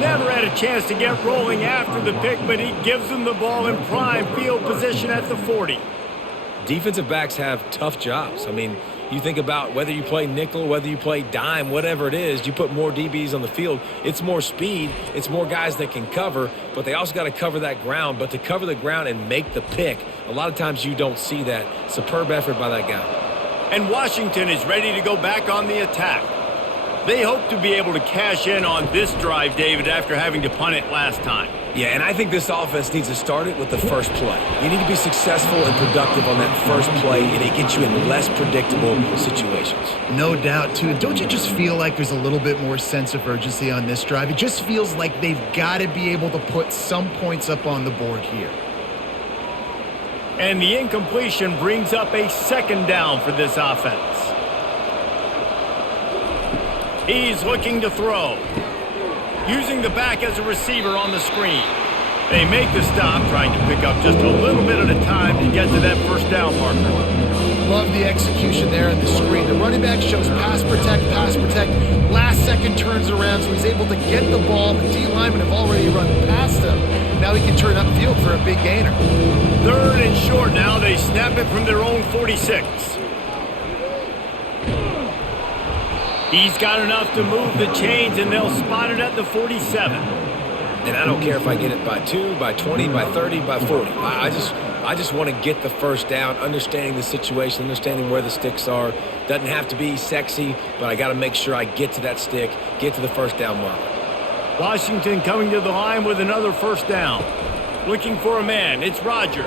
Never had a chance to get rolling after the pick, but he gives them the ball in prime field position at the 40. Defensive backs have tough jobs. I mean, you think about whether you play nickel, whether you play dime, whatever it is, you put more DBs on the field. It's more speed. It's more guys that can cover, but they also got to cover that ground. But to cover the ground and make the pick, a lot of times you don't see that. Superb effort by that guy. And Washington is ready to go back on the attack. They hope to be able to cash in on this drive, David, after having to punt it last time. Yeah, and I think this offense needs to start it with the first play. You need to be successful and productive on that first play, and it gets you in less predictable situations. No doubt, too. Don't you just feel like there's a little bit more sense of urgency on this drive? It just feels like they've got to be able to put some points up on the board here. And the incompletion brings up a second down for this offense. He's looking to throw. Using the back as a receiver on the screen. They make the stop, trying to pick up just a little bit at a time to get to that first down marker. Love the execution there on the screen. The running back shows pass protect, pass protect. Last second turns around, so he's able to get the ball. The D linemen have already run past him. Now he can turn upfield for a big gainer. Third and short now. They snap it from their own 46. He's got enough to move the chains, and they'll spot it at the 47. And I don't care if I get it by 2, by 20, by 30, by 40. I just want to get the first down, understanding the situation, understanding where the sticks are. Doesn't have to be sexy, but I got to make sure I get to that stick, get to the first down mark. Washington coming to the line with another first down. Looking for a man. It's Rodgers.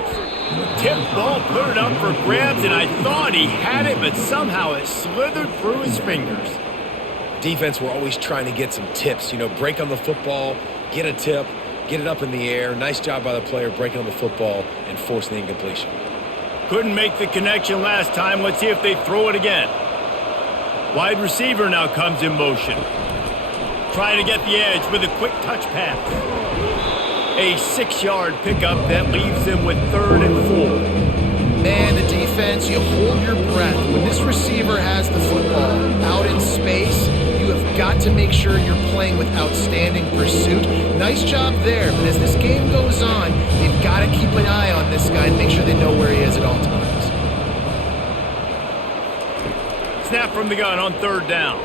Tip ball, put it up for grabs, and I thought he had it, but somehow it slithered through his fingers. Defense, we're always trying to get some tips. You know, break on the football, get a tip, get it up in the air. Nice job by the player breaking on the football and forcing the incompletion. Couldn't make the connection last time. Let's see if they throw it again. Wide receiver now comes in motion. Trying to get the edge with a quick touch pass. A 6-yard pickup that leaves them with 3rd and 4. Man, the defense, you hold your breath. When this receiver has the football out in space, you have got to make sure you're playing with outstanding pursuit. Nice job there, but as this game goes on, they've got to keep an eye on this guy and make sure they know where he is at all times. Snap from the gun on 3rd down.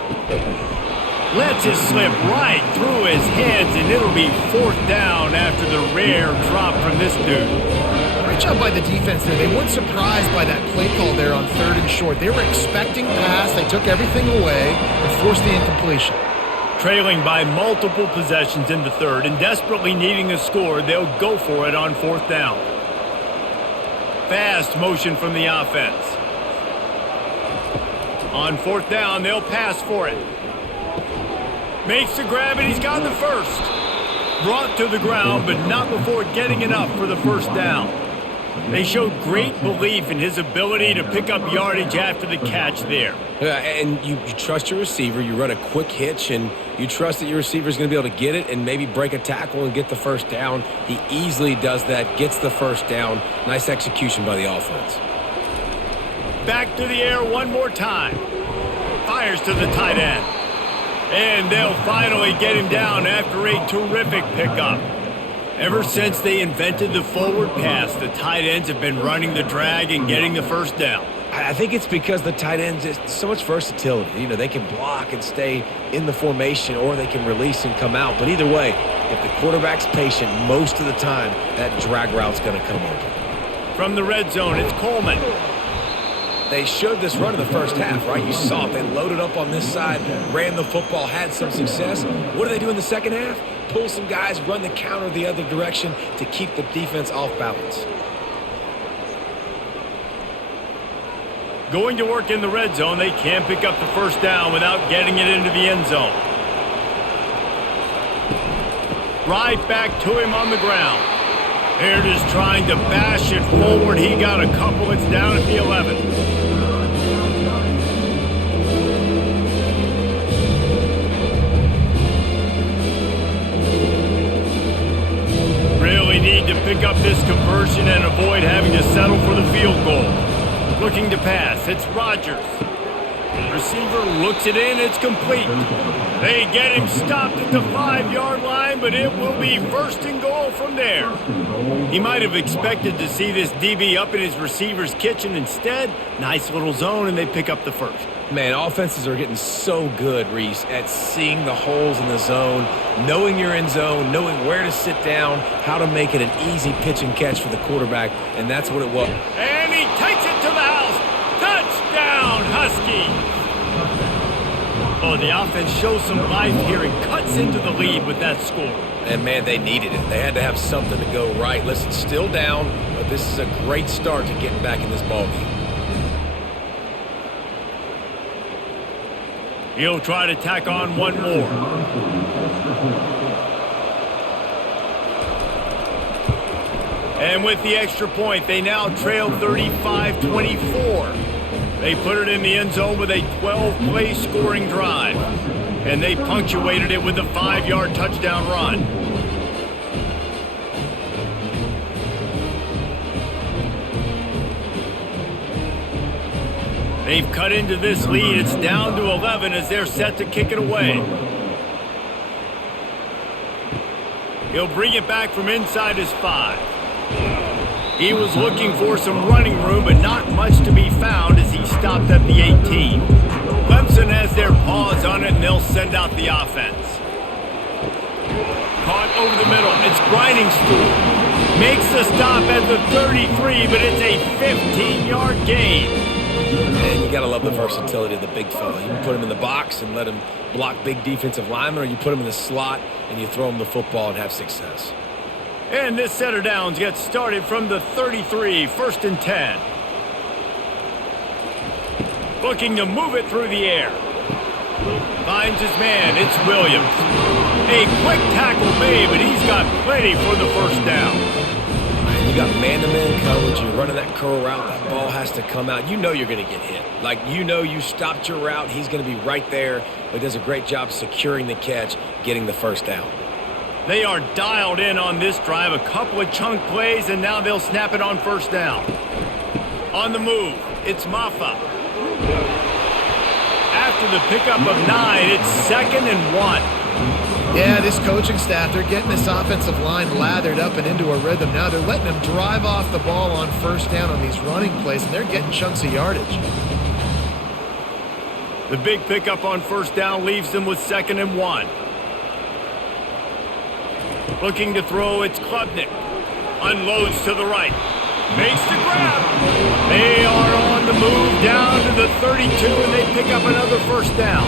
Lets it slip right through his hands, and it'll be 4th down after the rare drop from this dude. Great job by the defense there. They weren't surprised by that play call there on 3rd and short. They were expecting pass. They took everything away and forced the incompletion. Trailing by multiple possessions in the 3rd and desperately needing a score, they'll go for it on 4th down. Fast motion from the offense. On 4th down, they'll pass for it. Makes the grab, and he's got the first. Brought to the ground, but not before getting enough for the first down. They showed great belief in his ability to pick up yardage after the catch there. Yeah, and you trust your receiver. You run a quick hitch, and you trust that your receiver is going to be able to get it and maybe break a tackle and get the first down. He easily does that, gets the first down. Nice execution by the offense. Back to the air one more time. Fires to the tight end. And they'll finally get him down after a terrific pickup. Ever since they invented the forward pass, the tight ends have been running the drag and getting the first down. I think it's because the tight ends is so much versatility. You know, they can block and stay in the formation, or they can release and come out. But either way, if the quarterback's patient, most of the time, that drag route's going to come open. From the red zone, it's Coleman. They showed this run in the first half, right? You saw it. They loaded up on this side, ran the football, had some success. What do they do in the second half? Pull some guys, run the counter the other direction to keep the defense off balance. Going to work in the red zone, they can't pick up the first down without getting it into the end zone. Right back to him on the ground. Here it is trying to bash it forward. He got a couple. It's down at the 11. Really need to pick up this conversion and avoid having to settle for the field goal. Looking to pass. It's Rodgers. Receiver looks it in. It's complete. They get him stopped at the 5-yard line, but it will be first and goal from there. He might have expected to see this DB up in his receiver's kitchen. Instead, nice little zone, and they pick up the first. Man, offenses are getting so good, Reese, at seeing the holes in the zone, knowing you're in zone, knowing where to sit down, how to make it an easy pitch and catch for the quarterback, and that's what it was. And he takes it to the house. Touchdown, Huskies. Oh, the offense shows some life here and cuts into the lead with that score. And, man, they needed it. They had to have something to go right. Listen, still down, but this is a great start to getting back in this ballgame. He'll try to tack on one more. And with the extra point, they now trail 35-24. They put it in the end zone with a 12-play scoring drive. And they punctuated it with a 5-yard touchdown run. They've cut into this lead. It's down to 11 as they're set to kick it away. He'll bring it back from inside his 5. He was looking for some running room, but not much to be found as he stopped at the 18. Clemson has their paws on it, and they'll send out the offense. Caught over the middle. It's Grinding Stool. Makes the stop at the 33, but it's a 15-yard gain. And you got to love the versatility of the big fella. You can put him in the box and let him block big defensive linemen, or you put him in the slot and you throw him the football and have success. And this set of downs gets started from the 33, 1st and 10. Looking to move it through the air. Finds his man. It's Williams. A quick tackle made, but he's got plenty for the first down. You got man-to-man coverage. You're running that curl route. That ball has to come out. You know you're going to get hit. Like, you know you stopped your route. He's going to be right there, but does a great job securing the catch, getting the first down. They are dialed in on this drive. A couple of chunk plays, and now they'll snap it on first down. On the move, it's Maffa. After the pickup of 9, it's 2nd and 1. Yeah, this coaching staff, they're getting this offensive line lathered up and into a rhythm. Now they're letting them drive off the ball on first down on these running plays, and they're getting chunks of yardage. The big pickup on first down leaves them with 2nd and 1. Looking to throw, it's Klubnik. Unloads to the right. Makes the grab. They are on the move down to the 32, and they pick up another first down.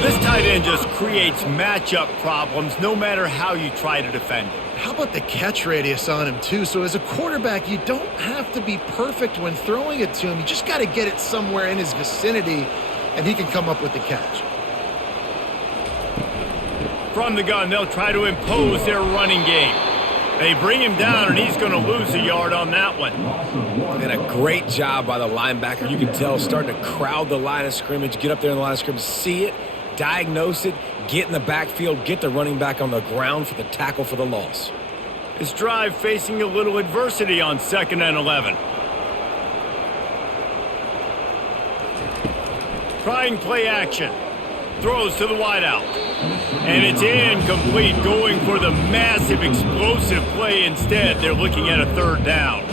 This tight end just creates matchup problems no matter how you try to defend him. How about the catch radius on him, too? So as a quarterback, you don't have to be perfect when throwing it to him. You just got to get it somewhere in his vicinity, and he can come up with the catch. From the gun, they'll try to impose their running game. They bring him down, and he's going to lose a yard on that one. And a great job by the linebacker. You can tell starting to crowd the line of scrimmage, get up there in the line of scrimmage, see it, diagnose it, get in the backfield, get the running back on the ground for the tackle for the loss. This drive facing a little adversity on 2nd and 11. Trying play action. Throws to the wideout. And it's incomplete, going for the massive explosive play instead. They're looking at a 3rd down.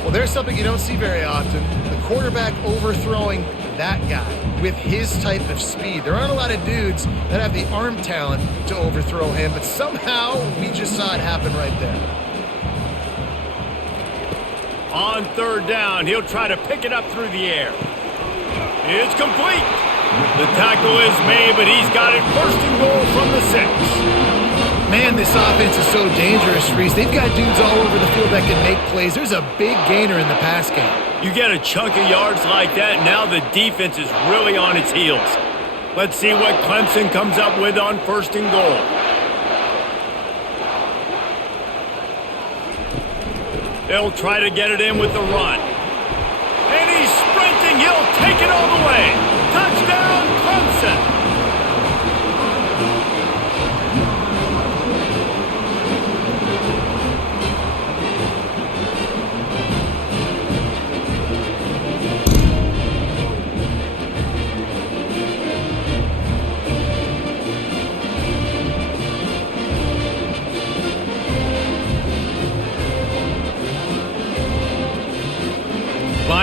Well, there's something you don't see very often. The quarterback overthrowing that guy with his type of speed. There aren't a lot of dudes that have the arm talent to overthrow him, but somehow we just saw it happen right there. On 3rd down, he'll try to pick it up through the air. It's complete. The tackle is made, but he's got it 1st and goal from the 6. Man, this offense is so dangerous, Reese. They've got dudes all over the field that can make plays. There's a big gainer in the pass game. You get a chunk of yards like that, now the defense is really on its heels. Let's see what Clemson comes up with on 1st and goal. They'll try to get it in with the run. And he's sprinting. He'll take it all the way. Touchdown, Clemson.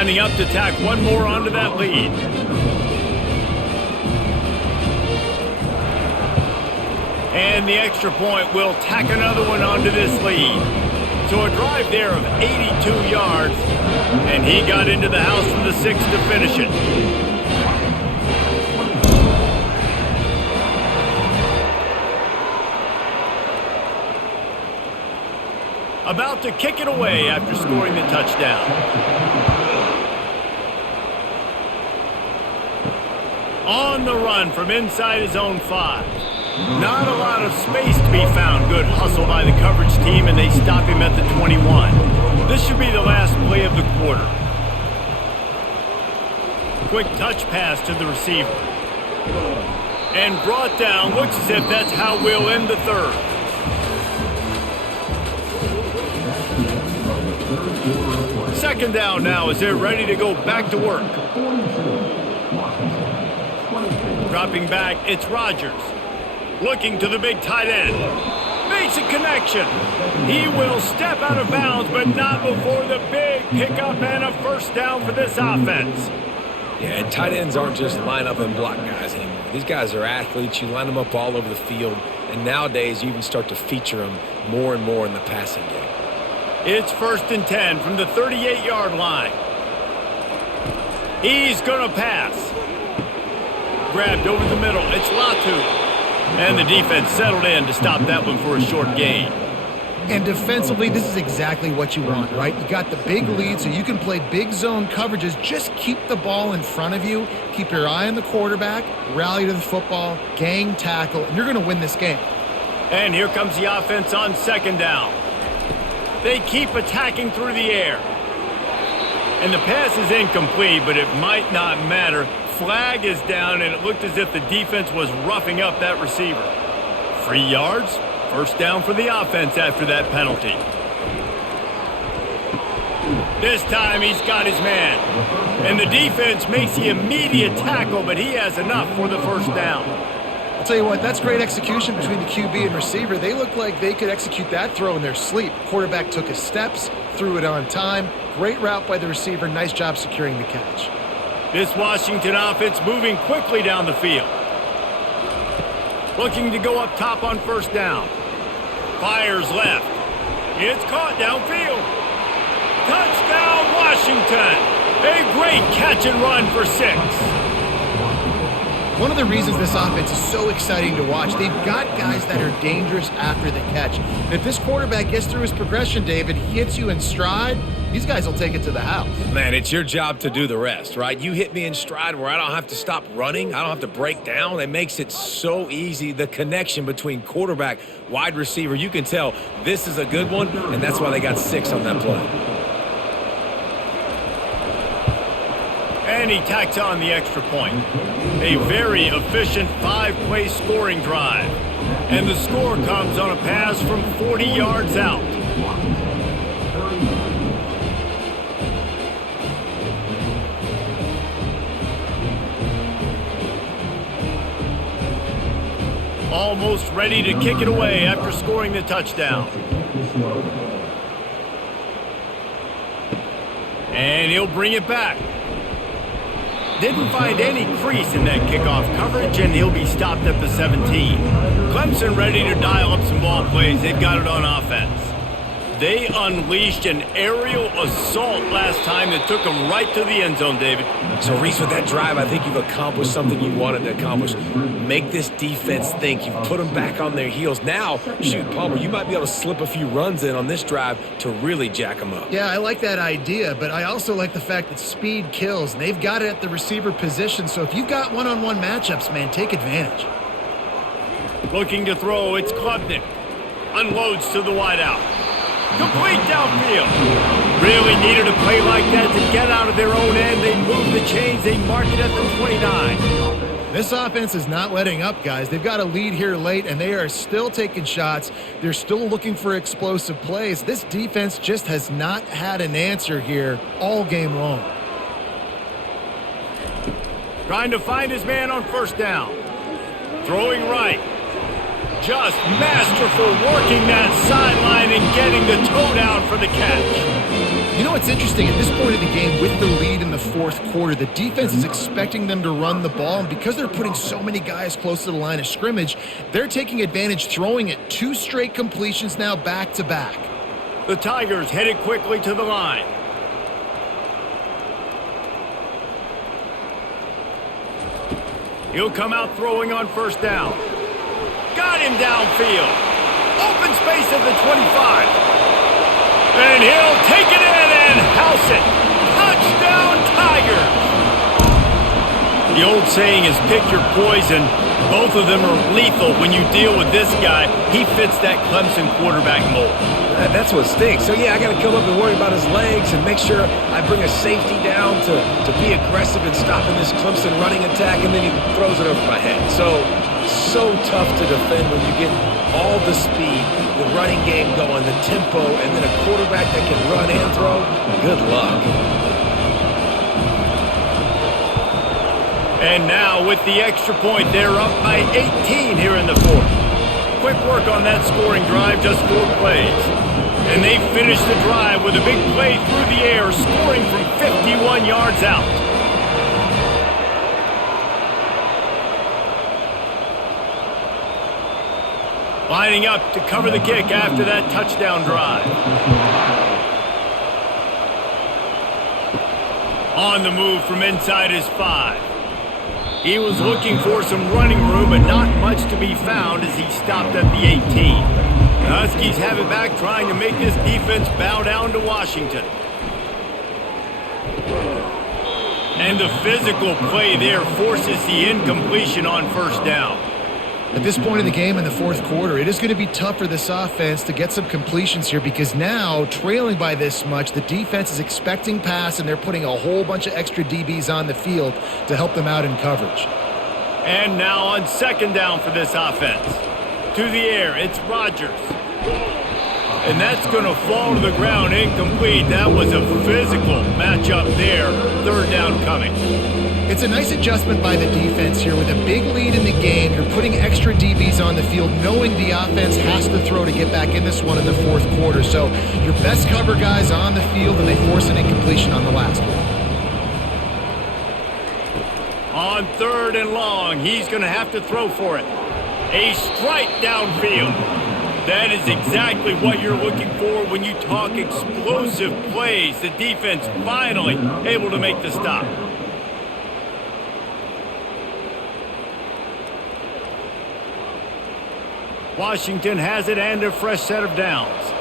lining up to tack one more onto that lead. And the extra point will tack another one onto this lead. So a drive there of 82 yards, and he got into the house from the 6 to finish it. About to kick it away after scoring the touchdown. On the run from inside his own 5. Not a lot of space to be found. Good hustle by the coverage team, and they stop him at the 21. This should be the last play of the quarter. Quick touch pass to the receiver. And brought down. Looks as if that's how we'll end the third. Second down now as they're ready to go back to work. Dropping back, it's Rodgers. Looking to the big tight end. Makes a connection. He will step out of bounds, but not before the big pickup and a first down for this offense. Yeah, and tight ends aren't just line up and block guys anymore. These guys are athletes. You line them up all over the field. And nowadays, you even start to feature them more and more in the passing game. It's 1st and 10 from the 38-yard line. He's going to pass. Grabbed over the middle. It's Latu. And the defense settled in to stop that one for a short gain. And defensively, this is exactly what you want, right? You got the big lead, so you can play big zone coverages. Just keep the ball in front of you. Keep your eye on the quarterback. Rally to the football. Gang tackle. And you're going to win this game. And here comes the offense on 2nd down. They keep attacking through the air. And the pass is incomplete, but it might not matter. Flag is down, and it looked as if the defense was roughing up that receiver. 3 yards, 1st down for the offense after that penalty. This time he's got his man. And the defense makes the immediate tackle, but he has enough for the 1st down. I'll tell you what, that's great execution between the QB and receiver. They look like they could execute that throw in their sleep. Quarterback took his steps, threw it on time. Great route by the receiver. Nice job securing the catch. This Washington offense moving quickly down the field. Looking to go up top on 1st down. Fires left. It's caught downfield. Touchdown, Washington. A great catch and run for 6. One of the reasons this offense is so exciting to watch, they've got guys that are dangerous after the catch. If this quarterback gets through his progression, David, he hits you in stride, these guys will take it to the house. Man, it's your job to do the rest, right? You hit me in stride where I don't have to stop running. I don't have to break down. It makes it so easy. The connection between quarterback, wide receiver, you can tell this is a good one, and that's why they got 6 on that play. And he tacks on the extra point. A very efficient 5-play scoring drive. And the score comes on a pass from 40 yards out. Almost ready to kick it away after scoring the touchdown. And he'll bring it back. Didn't find any crease in that kickoff coverage, and he'll be stopped at the 17. Clemson ready to dial up some ball plays. They've got it on offense. They unleashed an aerial assault last time that took them right to the end zone, David. So, Reese, with that drive, I think you've accomplished something you wanted to accomplish. Make this defense think. You've put them back on their heels. Now, shoot, Palmer, you might be able to slip a few runs in on this drive to really jack them up. Yeah, I like that idea, but I also like the fact that speed kills, and they've got it at the receiver position. So if you've got one-on-one matchups, man, take advantage. Looking to throw, it's Klubnik. Unloads to the wideout. Complete downfield. Really needed a play like that to get out of their own end. They move the chains. They mark it at the 29. This offense is not letting up, guys. They've got a lead here late, and they are still taking shots. They're still looking for explosive plays. This defense just has not had an answer here all game long. Trying to find his man on 1st down. Throwing right. Just masterful working that sideline and getting the toe down for the catch. You know what's interesting? At this point of the game, with the lead in the fourth quarter, the defense is expecting them to run the ball, and because they're putting so many guys close to the line of scrimmage, they're taking advantage, throwing it 2 straight completions now back-to-back. The Tigers headed quickly to the line. He'll come out throwing on first down. Got him downfield. Open space at the 25. And he'll take it in and house it. Touchdown, Tigers! The old saying is pick your poison. Both of them are lethal when you deal with this guy. He fits that Clemson quarterback mold. That's what stinks. So, yeah, I got to come up and worry about his legs and make sure I bring a safety down to be aggressive in stopping this Clemson running attack, and then he throws it over my head. So tough to defend when you get all the speed, the running game going, the tempo, and then a quarterback that can run and throw. Good luck. And now with the extra point, they're up by 18 here in the fourth. Quick work on that scoring drive, just 4 plays. And they finish the drive with a big play through the air, scoring from 51 yards out. Lining up to cover the kick after that touchdown drive. On the move from inside his 5. He was looking for some running room, but not much to be found as he stopped at the 18. The Huskies have it back, trying to make this defense bow down to Washington. And the physical play there forces the incompletion on first down. At this point in the game in the fourth quarter, it is going to be tough for this offense to get some completions here because now, trailing by this much, the defense is expecting pass and they're putting a whole bunch of extra DBs on the field to help them out in coverage. And now on second down for this offense. To the air, it's Rodgers. And that's going to fall to the ground incomplete. That was a physical matchup there. Third down coming. It's a nice adjustment by the defense here. With a big lead in the game, you're putting extra DBs on the field, knowing the offense has to throw to get back in this one in the fourth quarter. So your best cover guys on the field, and they force an incompletion on the last one. On third and long, he's going to have to throw for it. A strike downfield. That is exactly what you're looking for when you talk explosive plays. The defense finally able to make the stop. Washington has it and a fresh set of downs.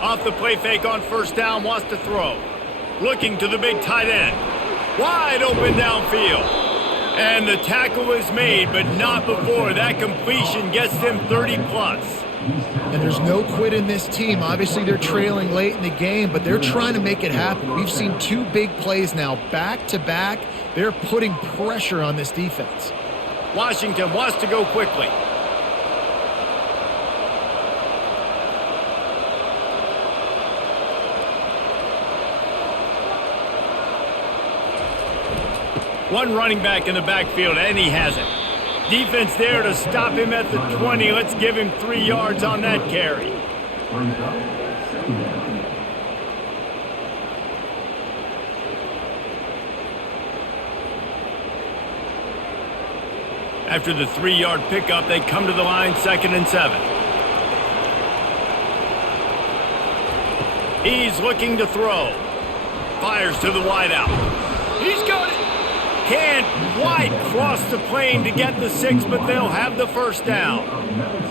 Off the play fake on first down, wants to throw. Looking to the big tight end. Wide open downfield. And the tackle is made, but not before. That completion gets them 30+. And there's no quit in this team. Obviously, they're trailing late in the game, but they're trying to make it happen. We've seen 2 big plays now, back-to-back. They're putting pressure on this defense. Washington wants to go quickly. One running back in the backfield, and he has it. Defense there to stop him at the 20. Let's give him 3 yards on that carry. After the 3-yard pickup, they come to the line, 2nd and 7. He's looking to throw. Fires to the wideout. He's got it. Can't quite cross the plane to get the 6, but they'll have the first down.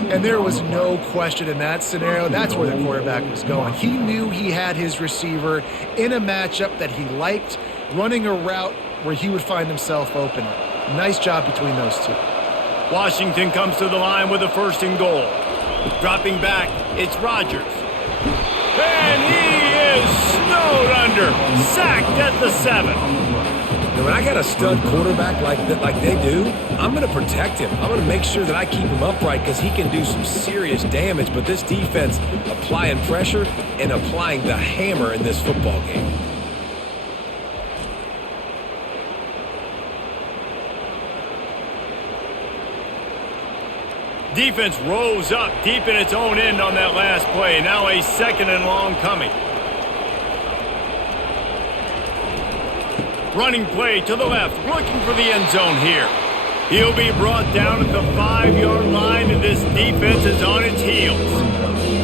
And there was no question in that scenario. That's where the quarterback was going. He knew he had his receiver in a matchup that he liked, running a route where he would find himself open. Nice job between those two. Washington comes to the line with a 1st and goal. Dropping back, it's Rodgers. And he is snowed under. Sacked at the 7. When I got a stud quarterback like they do, I'm going to protect him. I'm going to make sure that I keep him upright because he can do some serious damage. But this defense applying pressure and applying the hammer in this football game. Defense rose up deep in its own end on that last play. Now a 2nd and long coming. Running play to the left, looking for the end zone here. He'll be brought down at the 5-yard line, and this defense is on its heels.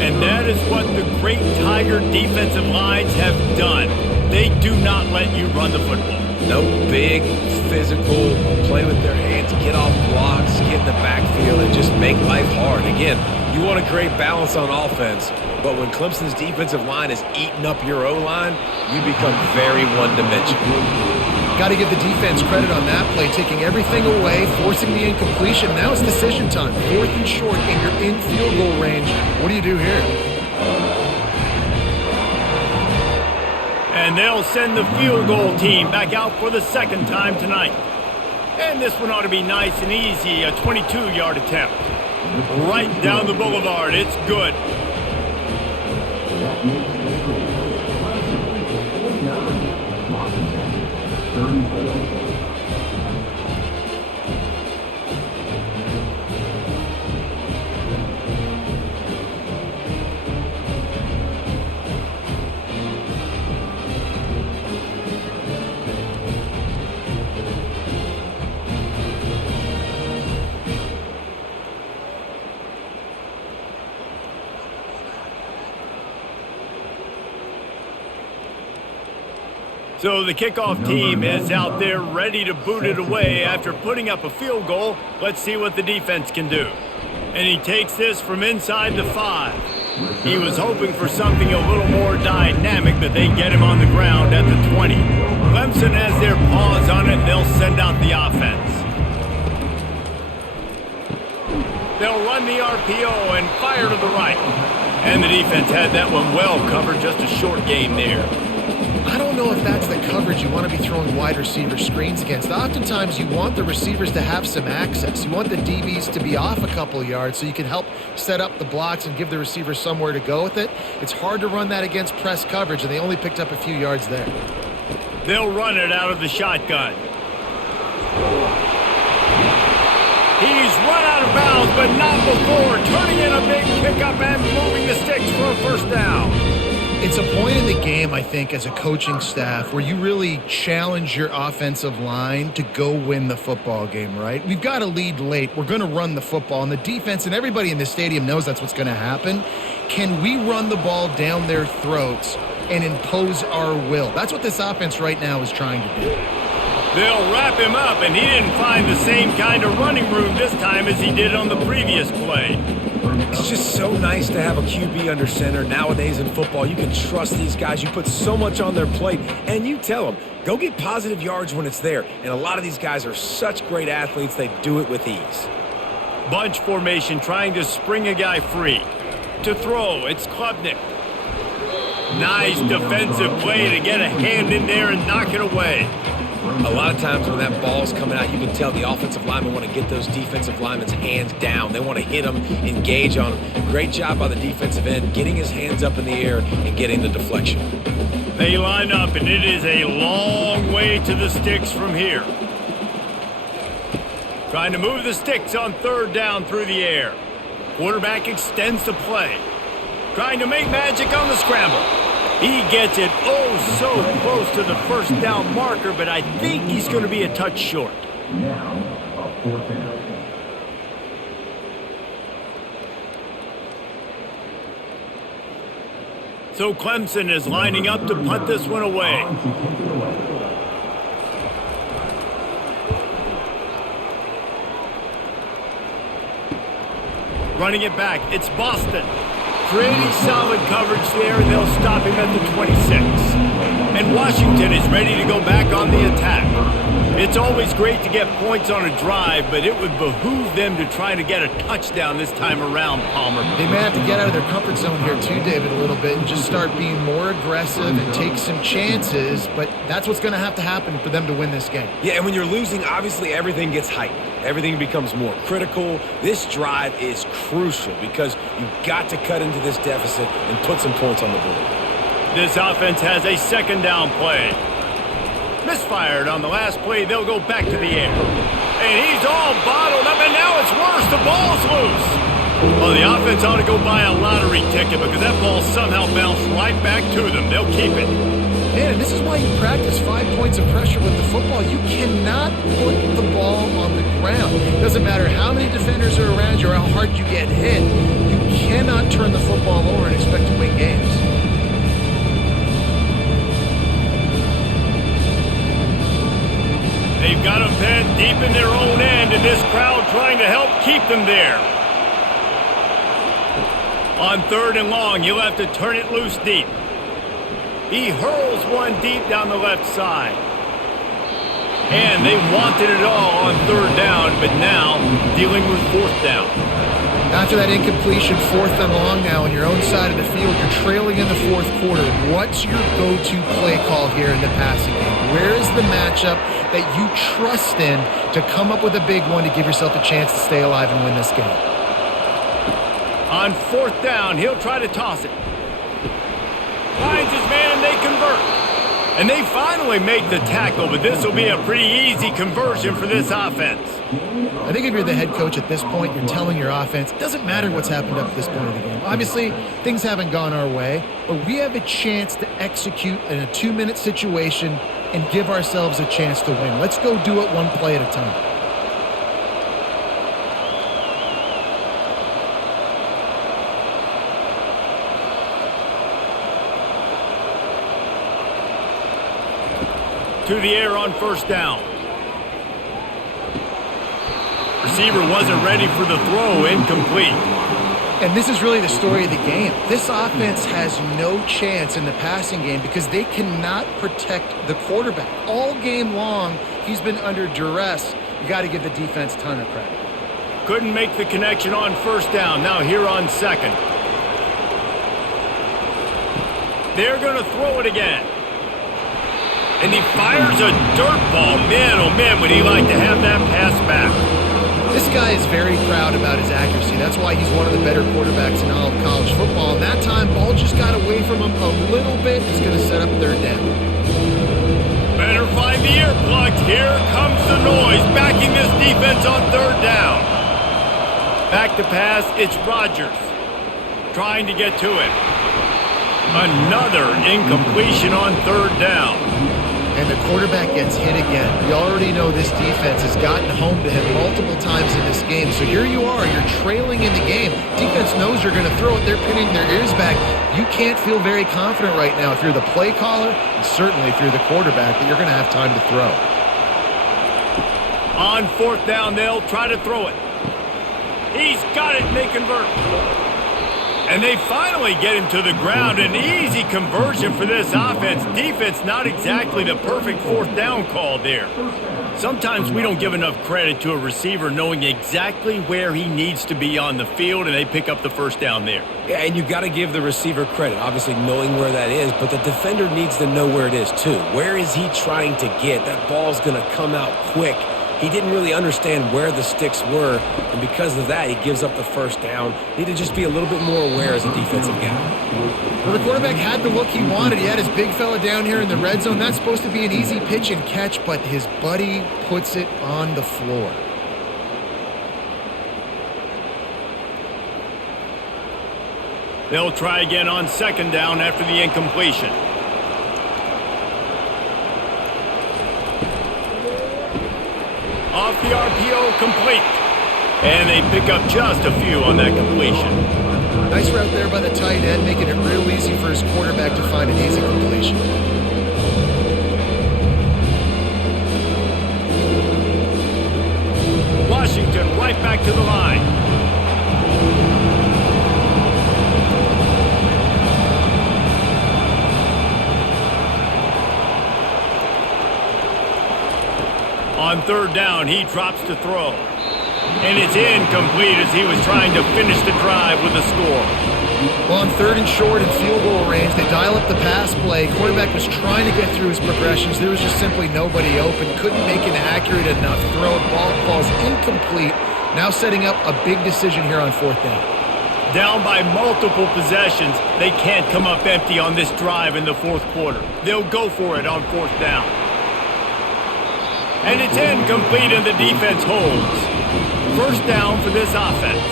And that is what the great Tiger defensive lines have done. They do not let you run the football. No big, physical, play with their hands, get off blocks, get in the backfield, and just make life hard. Again, you want to create balance on offense, but when Clemson's defensive line is eating up your O-line, you become very one-dimensional. Got to give the defense credit on that play, taking everything away, forcing the incompletion. Now it's decision time. 4th and short, and you're in field goal range. What do you do here? And they'll send the field goal team back out for the 2nd time tonight. And this one ought to be nice and easy, a 22-yard attempt. Right down the boulevard. It's good. So the kickoff team is out there ready to boot it away after putting up a field goal. Let's see what the defense can do. And he takes this from inside the 5. He was hoping for something a little more dynamic, but they get him on the ground at the 20. Clemson has their paws on it. They'll send out the offense. They'll run the RPO and fire to the right. And the defense had that one well covered, just a short game there. I don't know if that's the coverage you want to be throwing wide receiver screens against. Oftentimes, you want the receivers to have some access. You want the DBs to be off a couple yards so you can help set up the blocks and give the receivers somewhere to go with it. It's hard to run that against press coverage, and they only picked up a few yards there. They'll run it out of the shotgun. He's run out of bounds, but not before turning in a big pickup and moving the sticks for a 1st down. It's a point in the game, I think, as a coaching staff where you really challenge your offensive line to go win the football game, right? We've got to lead late. We're going to run the football, and the defense and everybody in the stadium knows that's what's going to happen. Can we run the ball down their throats and impose our will? That's what this offense right now is trying to do. They'll wrap him up, and he didn't find the same kind of running room this time as he did on the previous play. It's just so nice to have a QB under center. Nowadays in football, you can trust these guys. You put so much on their plate, and you tell them, go get positive yards when it's there. And a lot of these guys are such great athletes, they do it with ease. Bunch formation trying to spring a guy free. To throw, it's Klubnik. Nice defensive play to get a hand in there and knock it away. A lot of times when that ball's coming out, you can tell the offensive linemen want to get those defensive linemen's hands down. They want to hit them, engage on them. Great job by the defensive end, getting his hands up in the air and getting the deflection. They line up, and it is a long way to the sticks from here. Trying to move the sticks on 3rd down through the air. Quarterback extends the play. Trying to make magic on the scramble. He gets it so close to the 1st down marker, but I think he's going to be a touch short. Now, a 4th down. So Clemson is lining up to punt this one away. Running it back, it's Boston. Pretty solid coverage there, and they'll stop him at the 26. And Washington is ready to go back on the attack. It's always great to get points on a drive, but it would behoove them to try to get a touchdown this time around, Palmer. They may have to get out of their comfort zone here too, David, a little bit and just start being more aggressive and take some chances, but that's what's going to have to happen for them to win this game. Yeah, and when you're losing, obviously everything gets heightened. Everything becomes more critical. This drive is crucial because you've got to cut into this deficit and put some points on the board. This offense has a 2nd down play. Misfired on the last play. They'll go back to the air. And he's all bottled up, and now it's worse. The ball's loose. Well, the offense ought to go buy a lottery ticket because that ball somehow bounced right back to them. They'll keep it. Man, and this is why you practice 5 points of pressure with the football. You cannot put the ball on the ground. It doesn't matter how many defenders are around you or how hard you get hit. You cannot turn the football over and expect to win games. They've got them pinned deep in their own end, and this crowd trying to help keep them there. On 3rd and long, you'll have to turn it loose deep. He hurls one deep down the left side. And they wanted it all on 3rd down, but now dealing with 4th down. After that incompletion, 4th and long now on your own side of the field, you're trailing in the 4th quarter. What's your go-to play call here in the passing game? Where is the matchup that you trust in to come up with a big one to give yourself a chance to stay alive and win this game? On 4th down, he'll try to toss it. Finds his man, and they convert. And they finally make the tackle, but this will be a pretty easy conversion for this offense. I think if you're the head coach at this point, you're telling your offense, it doesn't matter what's happened up to this point of the game. Obviously, things haven't gone our way, but we have a chance to execute in a 2-minute situation and give ourselves a chance to win. Let's go do it one play at a time. To the air on 1st down. Receiver wasn't ready for the throw, incomplete. And this is really the story of the game. This offense has no chance in the passing game because they cannot protect the quarterback. All game long, he's been under duress. You got to give the defense a ton of credit. Couldn't make the connection on 1st down. Now here on 2nd. They're going to throw it again. And he fires a dirt ball. Man, oh man, would he like to have that pass back. This guy is very proud about his accuracy. That's why he's one of the better quarterbacks in all of college football. And that time, ball just got away from him a little bit. It's going to set up 3rd down. Better find the earplugs. Here comes the noise, backing this defense on 3rd down. Back to pass, it's Rodgers. Trying to get to it. Another incompletion on 3rd down. And the quarterback gets hit again. We already know this defense has gotten home to him multiple times in this game. So here you are, you're trailing in the game. Defense knows you're going to throw it. They're pinning their ears back. You can't feel very confident right now if you're the play caller, and certainly if you're the quarterback, that you're going to have time to throw. On 4th down, they'll try to throw it. He's got it, and they convert. And they finally get him to the ground. An easy conversion for this offense. Defense, not exactly the perfect 4th down call there. Sometimes we don't give enough credit to a receiver knowing exactly where he needs to be on the field, and they pick up the 1st down there. Yeah, and you got to give the receiver credit, obviously knowing where that is, but the defender needs to know where it is too. Where is he trying to get? That ball's going to come out quick. He didn't really understand where the sticks were, and because of that, he gives up the 1st down. Need to just be a little bit more aware as a defensive guy. Well, the quarterback had the look he wanted. He had his big fella down here in the red zone. That's supposed to be an easy pitch and catch, but his buddy puts it on the floor. They'll try again on 2nd down after the incompletion. Off the RPO, complete. And they pick up just a few on that completion. Nice route there by the tight end, making it real easy for his quarterback to find an easy completion. Washington right back to the line. On 3rd down, he drops to throw. And it's incomplete as he was trying to finish the drive with a score. Well, on 3rd and short and field goal range, they dial up the pass play. Quarterback was trying to get through his progressions. There was just simply nobody open. Couldn't make an accurate enough throw. Ball falls incomplete. Now setting up a big decision here on 4th down. Down by multiple possessions, they can't come up empty on this drive in the 4th quarter. They'll go for it on 4th down. And it's incomplete and the defense holds. 1st down for this offense.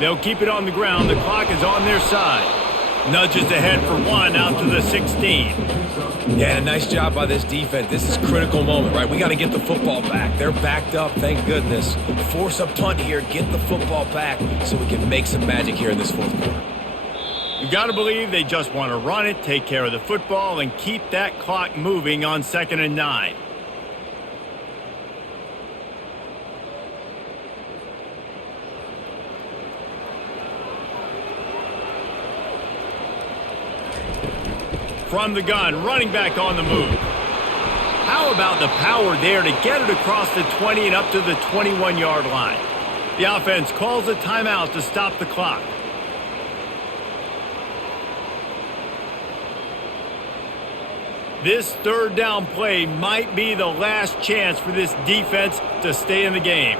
They'll keep it on the ground. The clock is on their side. Nudges ahead for one out to the 16. Yeah, nice job by this defense. This is a critical moment, right? We got to get the football back. They're backed up, thank goodness. Force a punt here, get the football back so we can make some magic here in this fourth quarter. You got to believe they just want to run it, take care of the football, and keep that clock moving on 2nd and 9. From the gun, running back on the move. How about the power there to get it across the 20 and up to the 21-yard line? The offense calls a timeout to stop the clock. This 3rd down play might be the last chance for this defense to stay in the game.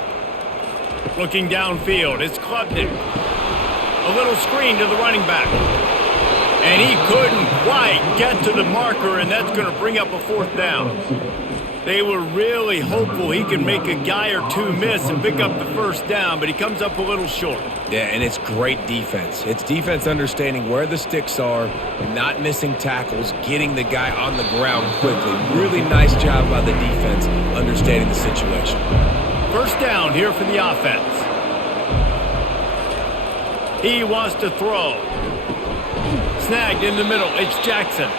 Looking downfield, it's Clemson. A little screen to the running back. And he couldn't quite get to the marker, and that's going to bring up a 4th down. They were really hopeful he could make a guy or two miss and pick up the 1st down, but he comes up a little short. Yeah, and it's great defense. It's defense understanding where the sticks are, not missing tackles, getting the guy on the ground quickly. Really nice job by the defense understanding the situation. 1st down here for the offense. He wants to throw. Snagged in the middle, it's Jackson.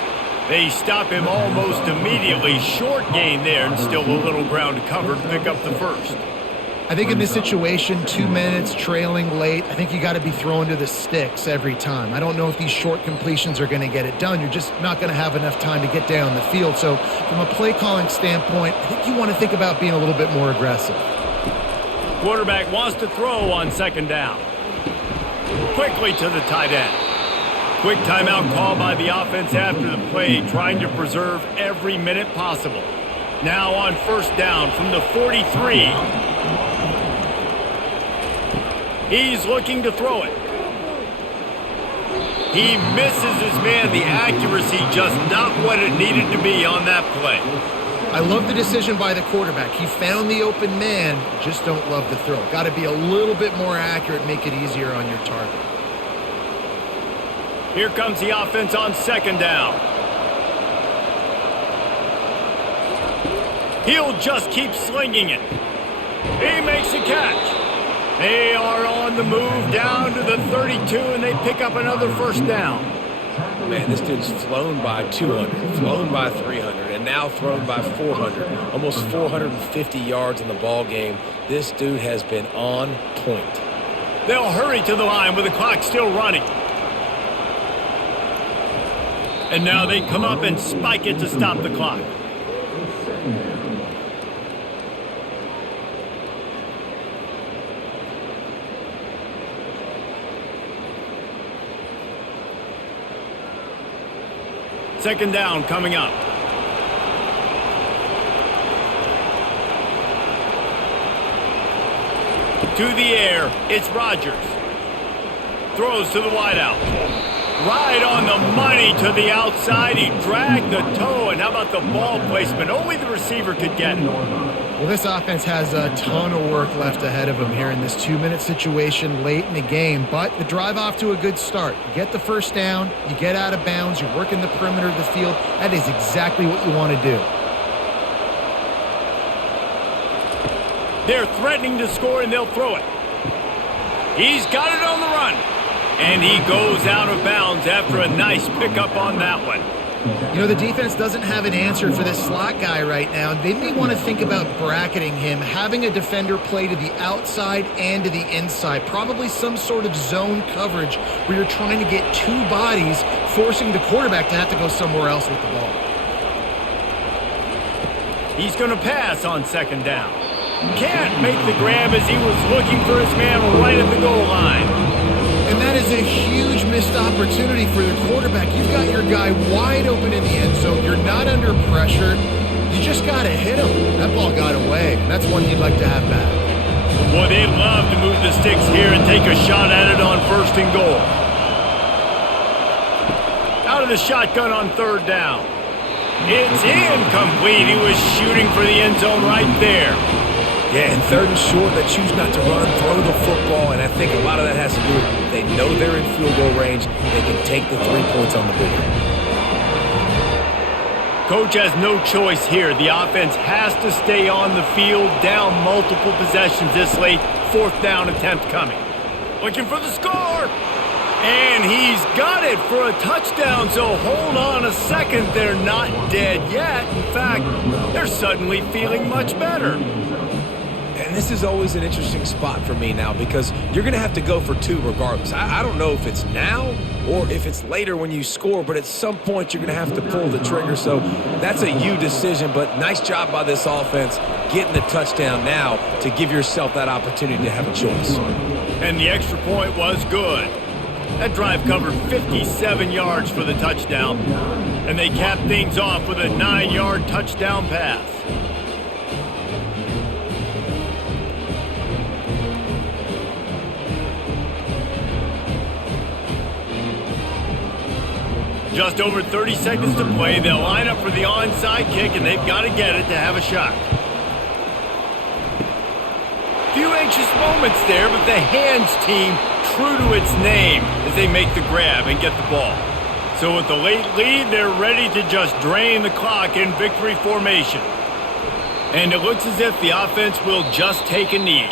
They stop him almost immediately. Short gain there, and still a little ground to cover to pick up the 1st. I think in this situation, 2 minutes, trailing late, I think you got to be throwing to the sticks every time. I don't know if these short completions are going to get it done. You're just not going to have enough time to get down the field. So from a play calling standpoint, I think you want to think about being a little bit more aggressive. Quarterback wants to throw on 2nd down. Quickly to the tight end. Quick timeout call by the offense after the play, trying to preserve every minute possible. Now on 1st down from the 43. He's looking to throw it. He misses his man. The accuracy just not what it needed to be on that play. I love the decision by the quarterback. He found the open man, just don't love the throw. Got to be a little bit more accurate, make it easier on your target. Here comes the offense on 2nd down. He'll just keep slinging it. He makes a catch. They are on the move down to the 32, and they pick up another 1st down. Man, this dude's flown by 200, flown by 300, and now thrown by 400. Almost 450 yards in the ball game. This dude has been on point. They'll hurry to the line with the clock still running. And now they come up and spike it to stop the clock. Second down coming up. To the air, it's Rodgers. Throws to the wideout. Right on the money to the outside. He dragged the toe, and how about the ball placement? Only the receiver could get it. Well, this offense has a ton of work left ahead of them here in this 2-minute situation late in the game, but the drive off to a good start. You get the 1st down, you get out of bounds, you're working the perimeter of the field. That is exactly what you want to do. They're threatening to score, and they'll throw it. He's got it on the run. And he goes out of bounds after a nice pickup on that one. You know, the defense doesn't have an answer for this slot guy right now. They may want to think about bracketing him, having a defender play to the outside and to the inside. Probably some sort of zone coverage where you're trying to get 2 bodies, forcing the quarterback to have to go somewhere else with the ball. He's going to pass on 2nd down. Can't make the grab as he was looking for his man right at the goal line. And that is a huge missed opportunity for the quarterback. You've got your guy wide open in the end zone. You're not under pressure. You just got to hit him. That ball got away. That's one you'd like to have back. Boy, they'd love to move the sticks here and take a shot at it on 1st and goal. Out of the shotgun on 3rd down. It's incomplete. He was shooting for the end zone right there. Yeah, and third and short, they choose not to run, throw the football, and I think a lot of that has to do with they know they're in field goal range. They can take the 3 points on the board. Coach has no choice here. The offense has to stay on the field, down multiple possessions this late. 4th down attempt coming. Looking for the score. And he's got it for a touchdown, so hold on a second. They're not dead yet. In fact, they're suddenly feeling much better. And this is always an interesting spot for me now because you're going to have to go for 2 regardless. I don't know if it's now or if it's later when you score, but at some point you're going to have to pull the trigger. So that's a you decision, but nice job by this offense getting the touchdown now to give yourself that opportunity to have a choice. And the extra point was good. That drive covered 57 yards for the touchdown, and they capped things off with a 9-yard touchdown pass. Just over 30 seconds to play. They'll line up for the onside kick, and they've got to get it to have a shot. Few anxious moments there, but the hands team true to its name as they make the grab and get the ball. So with the late lead, they're ready to just drain the clock in victory formation. And it looks as if the offense will just take a knee.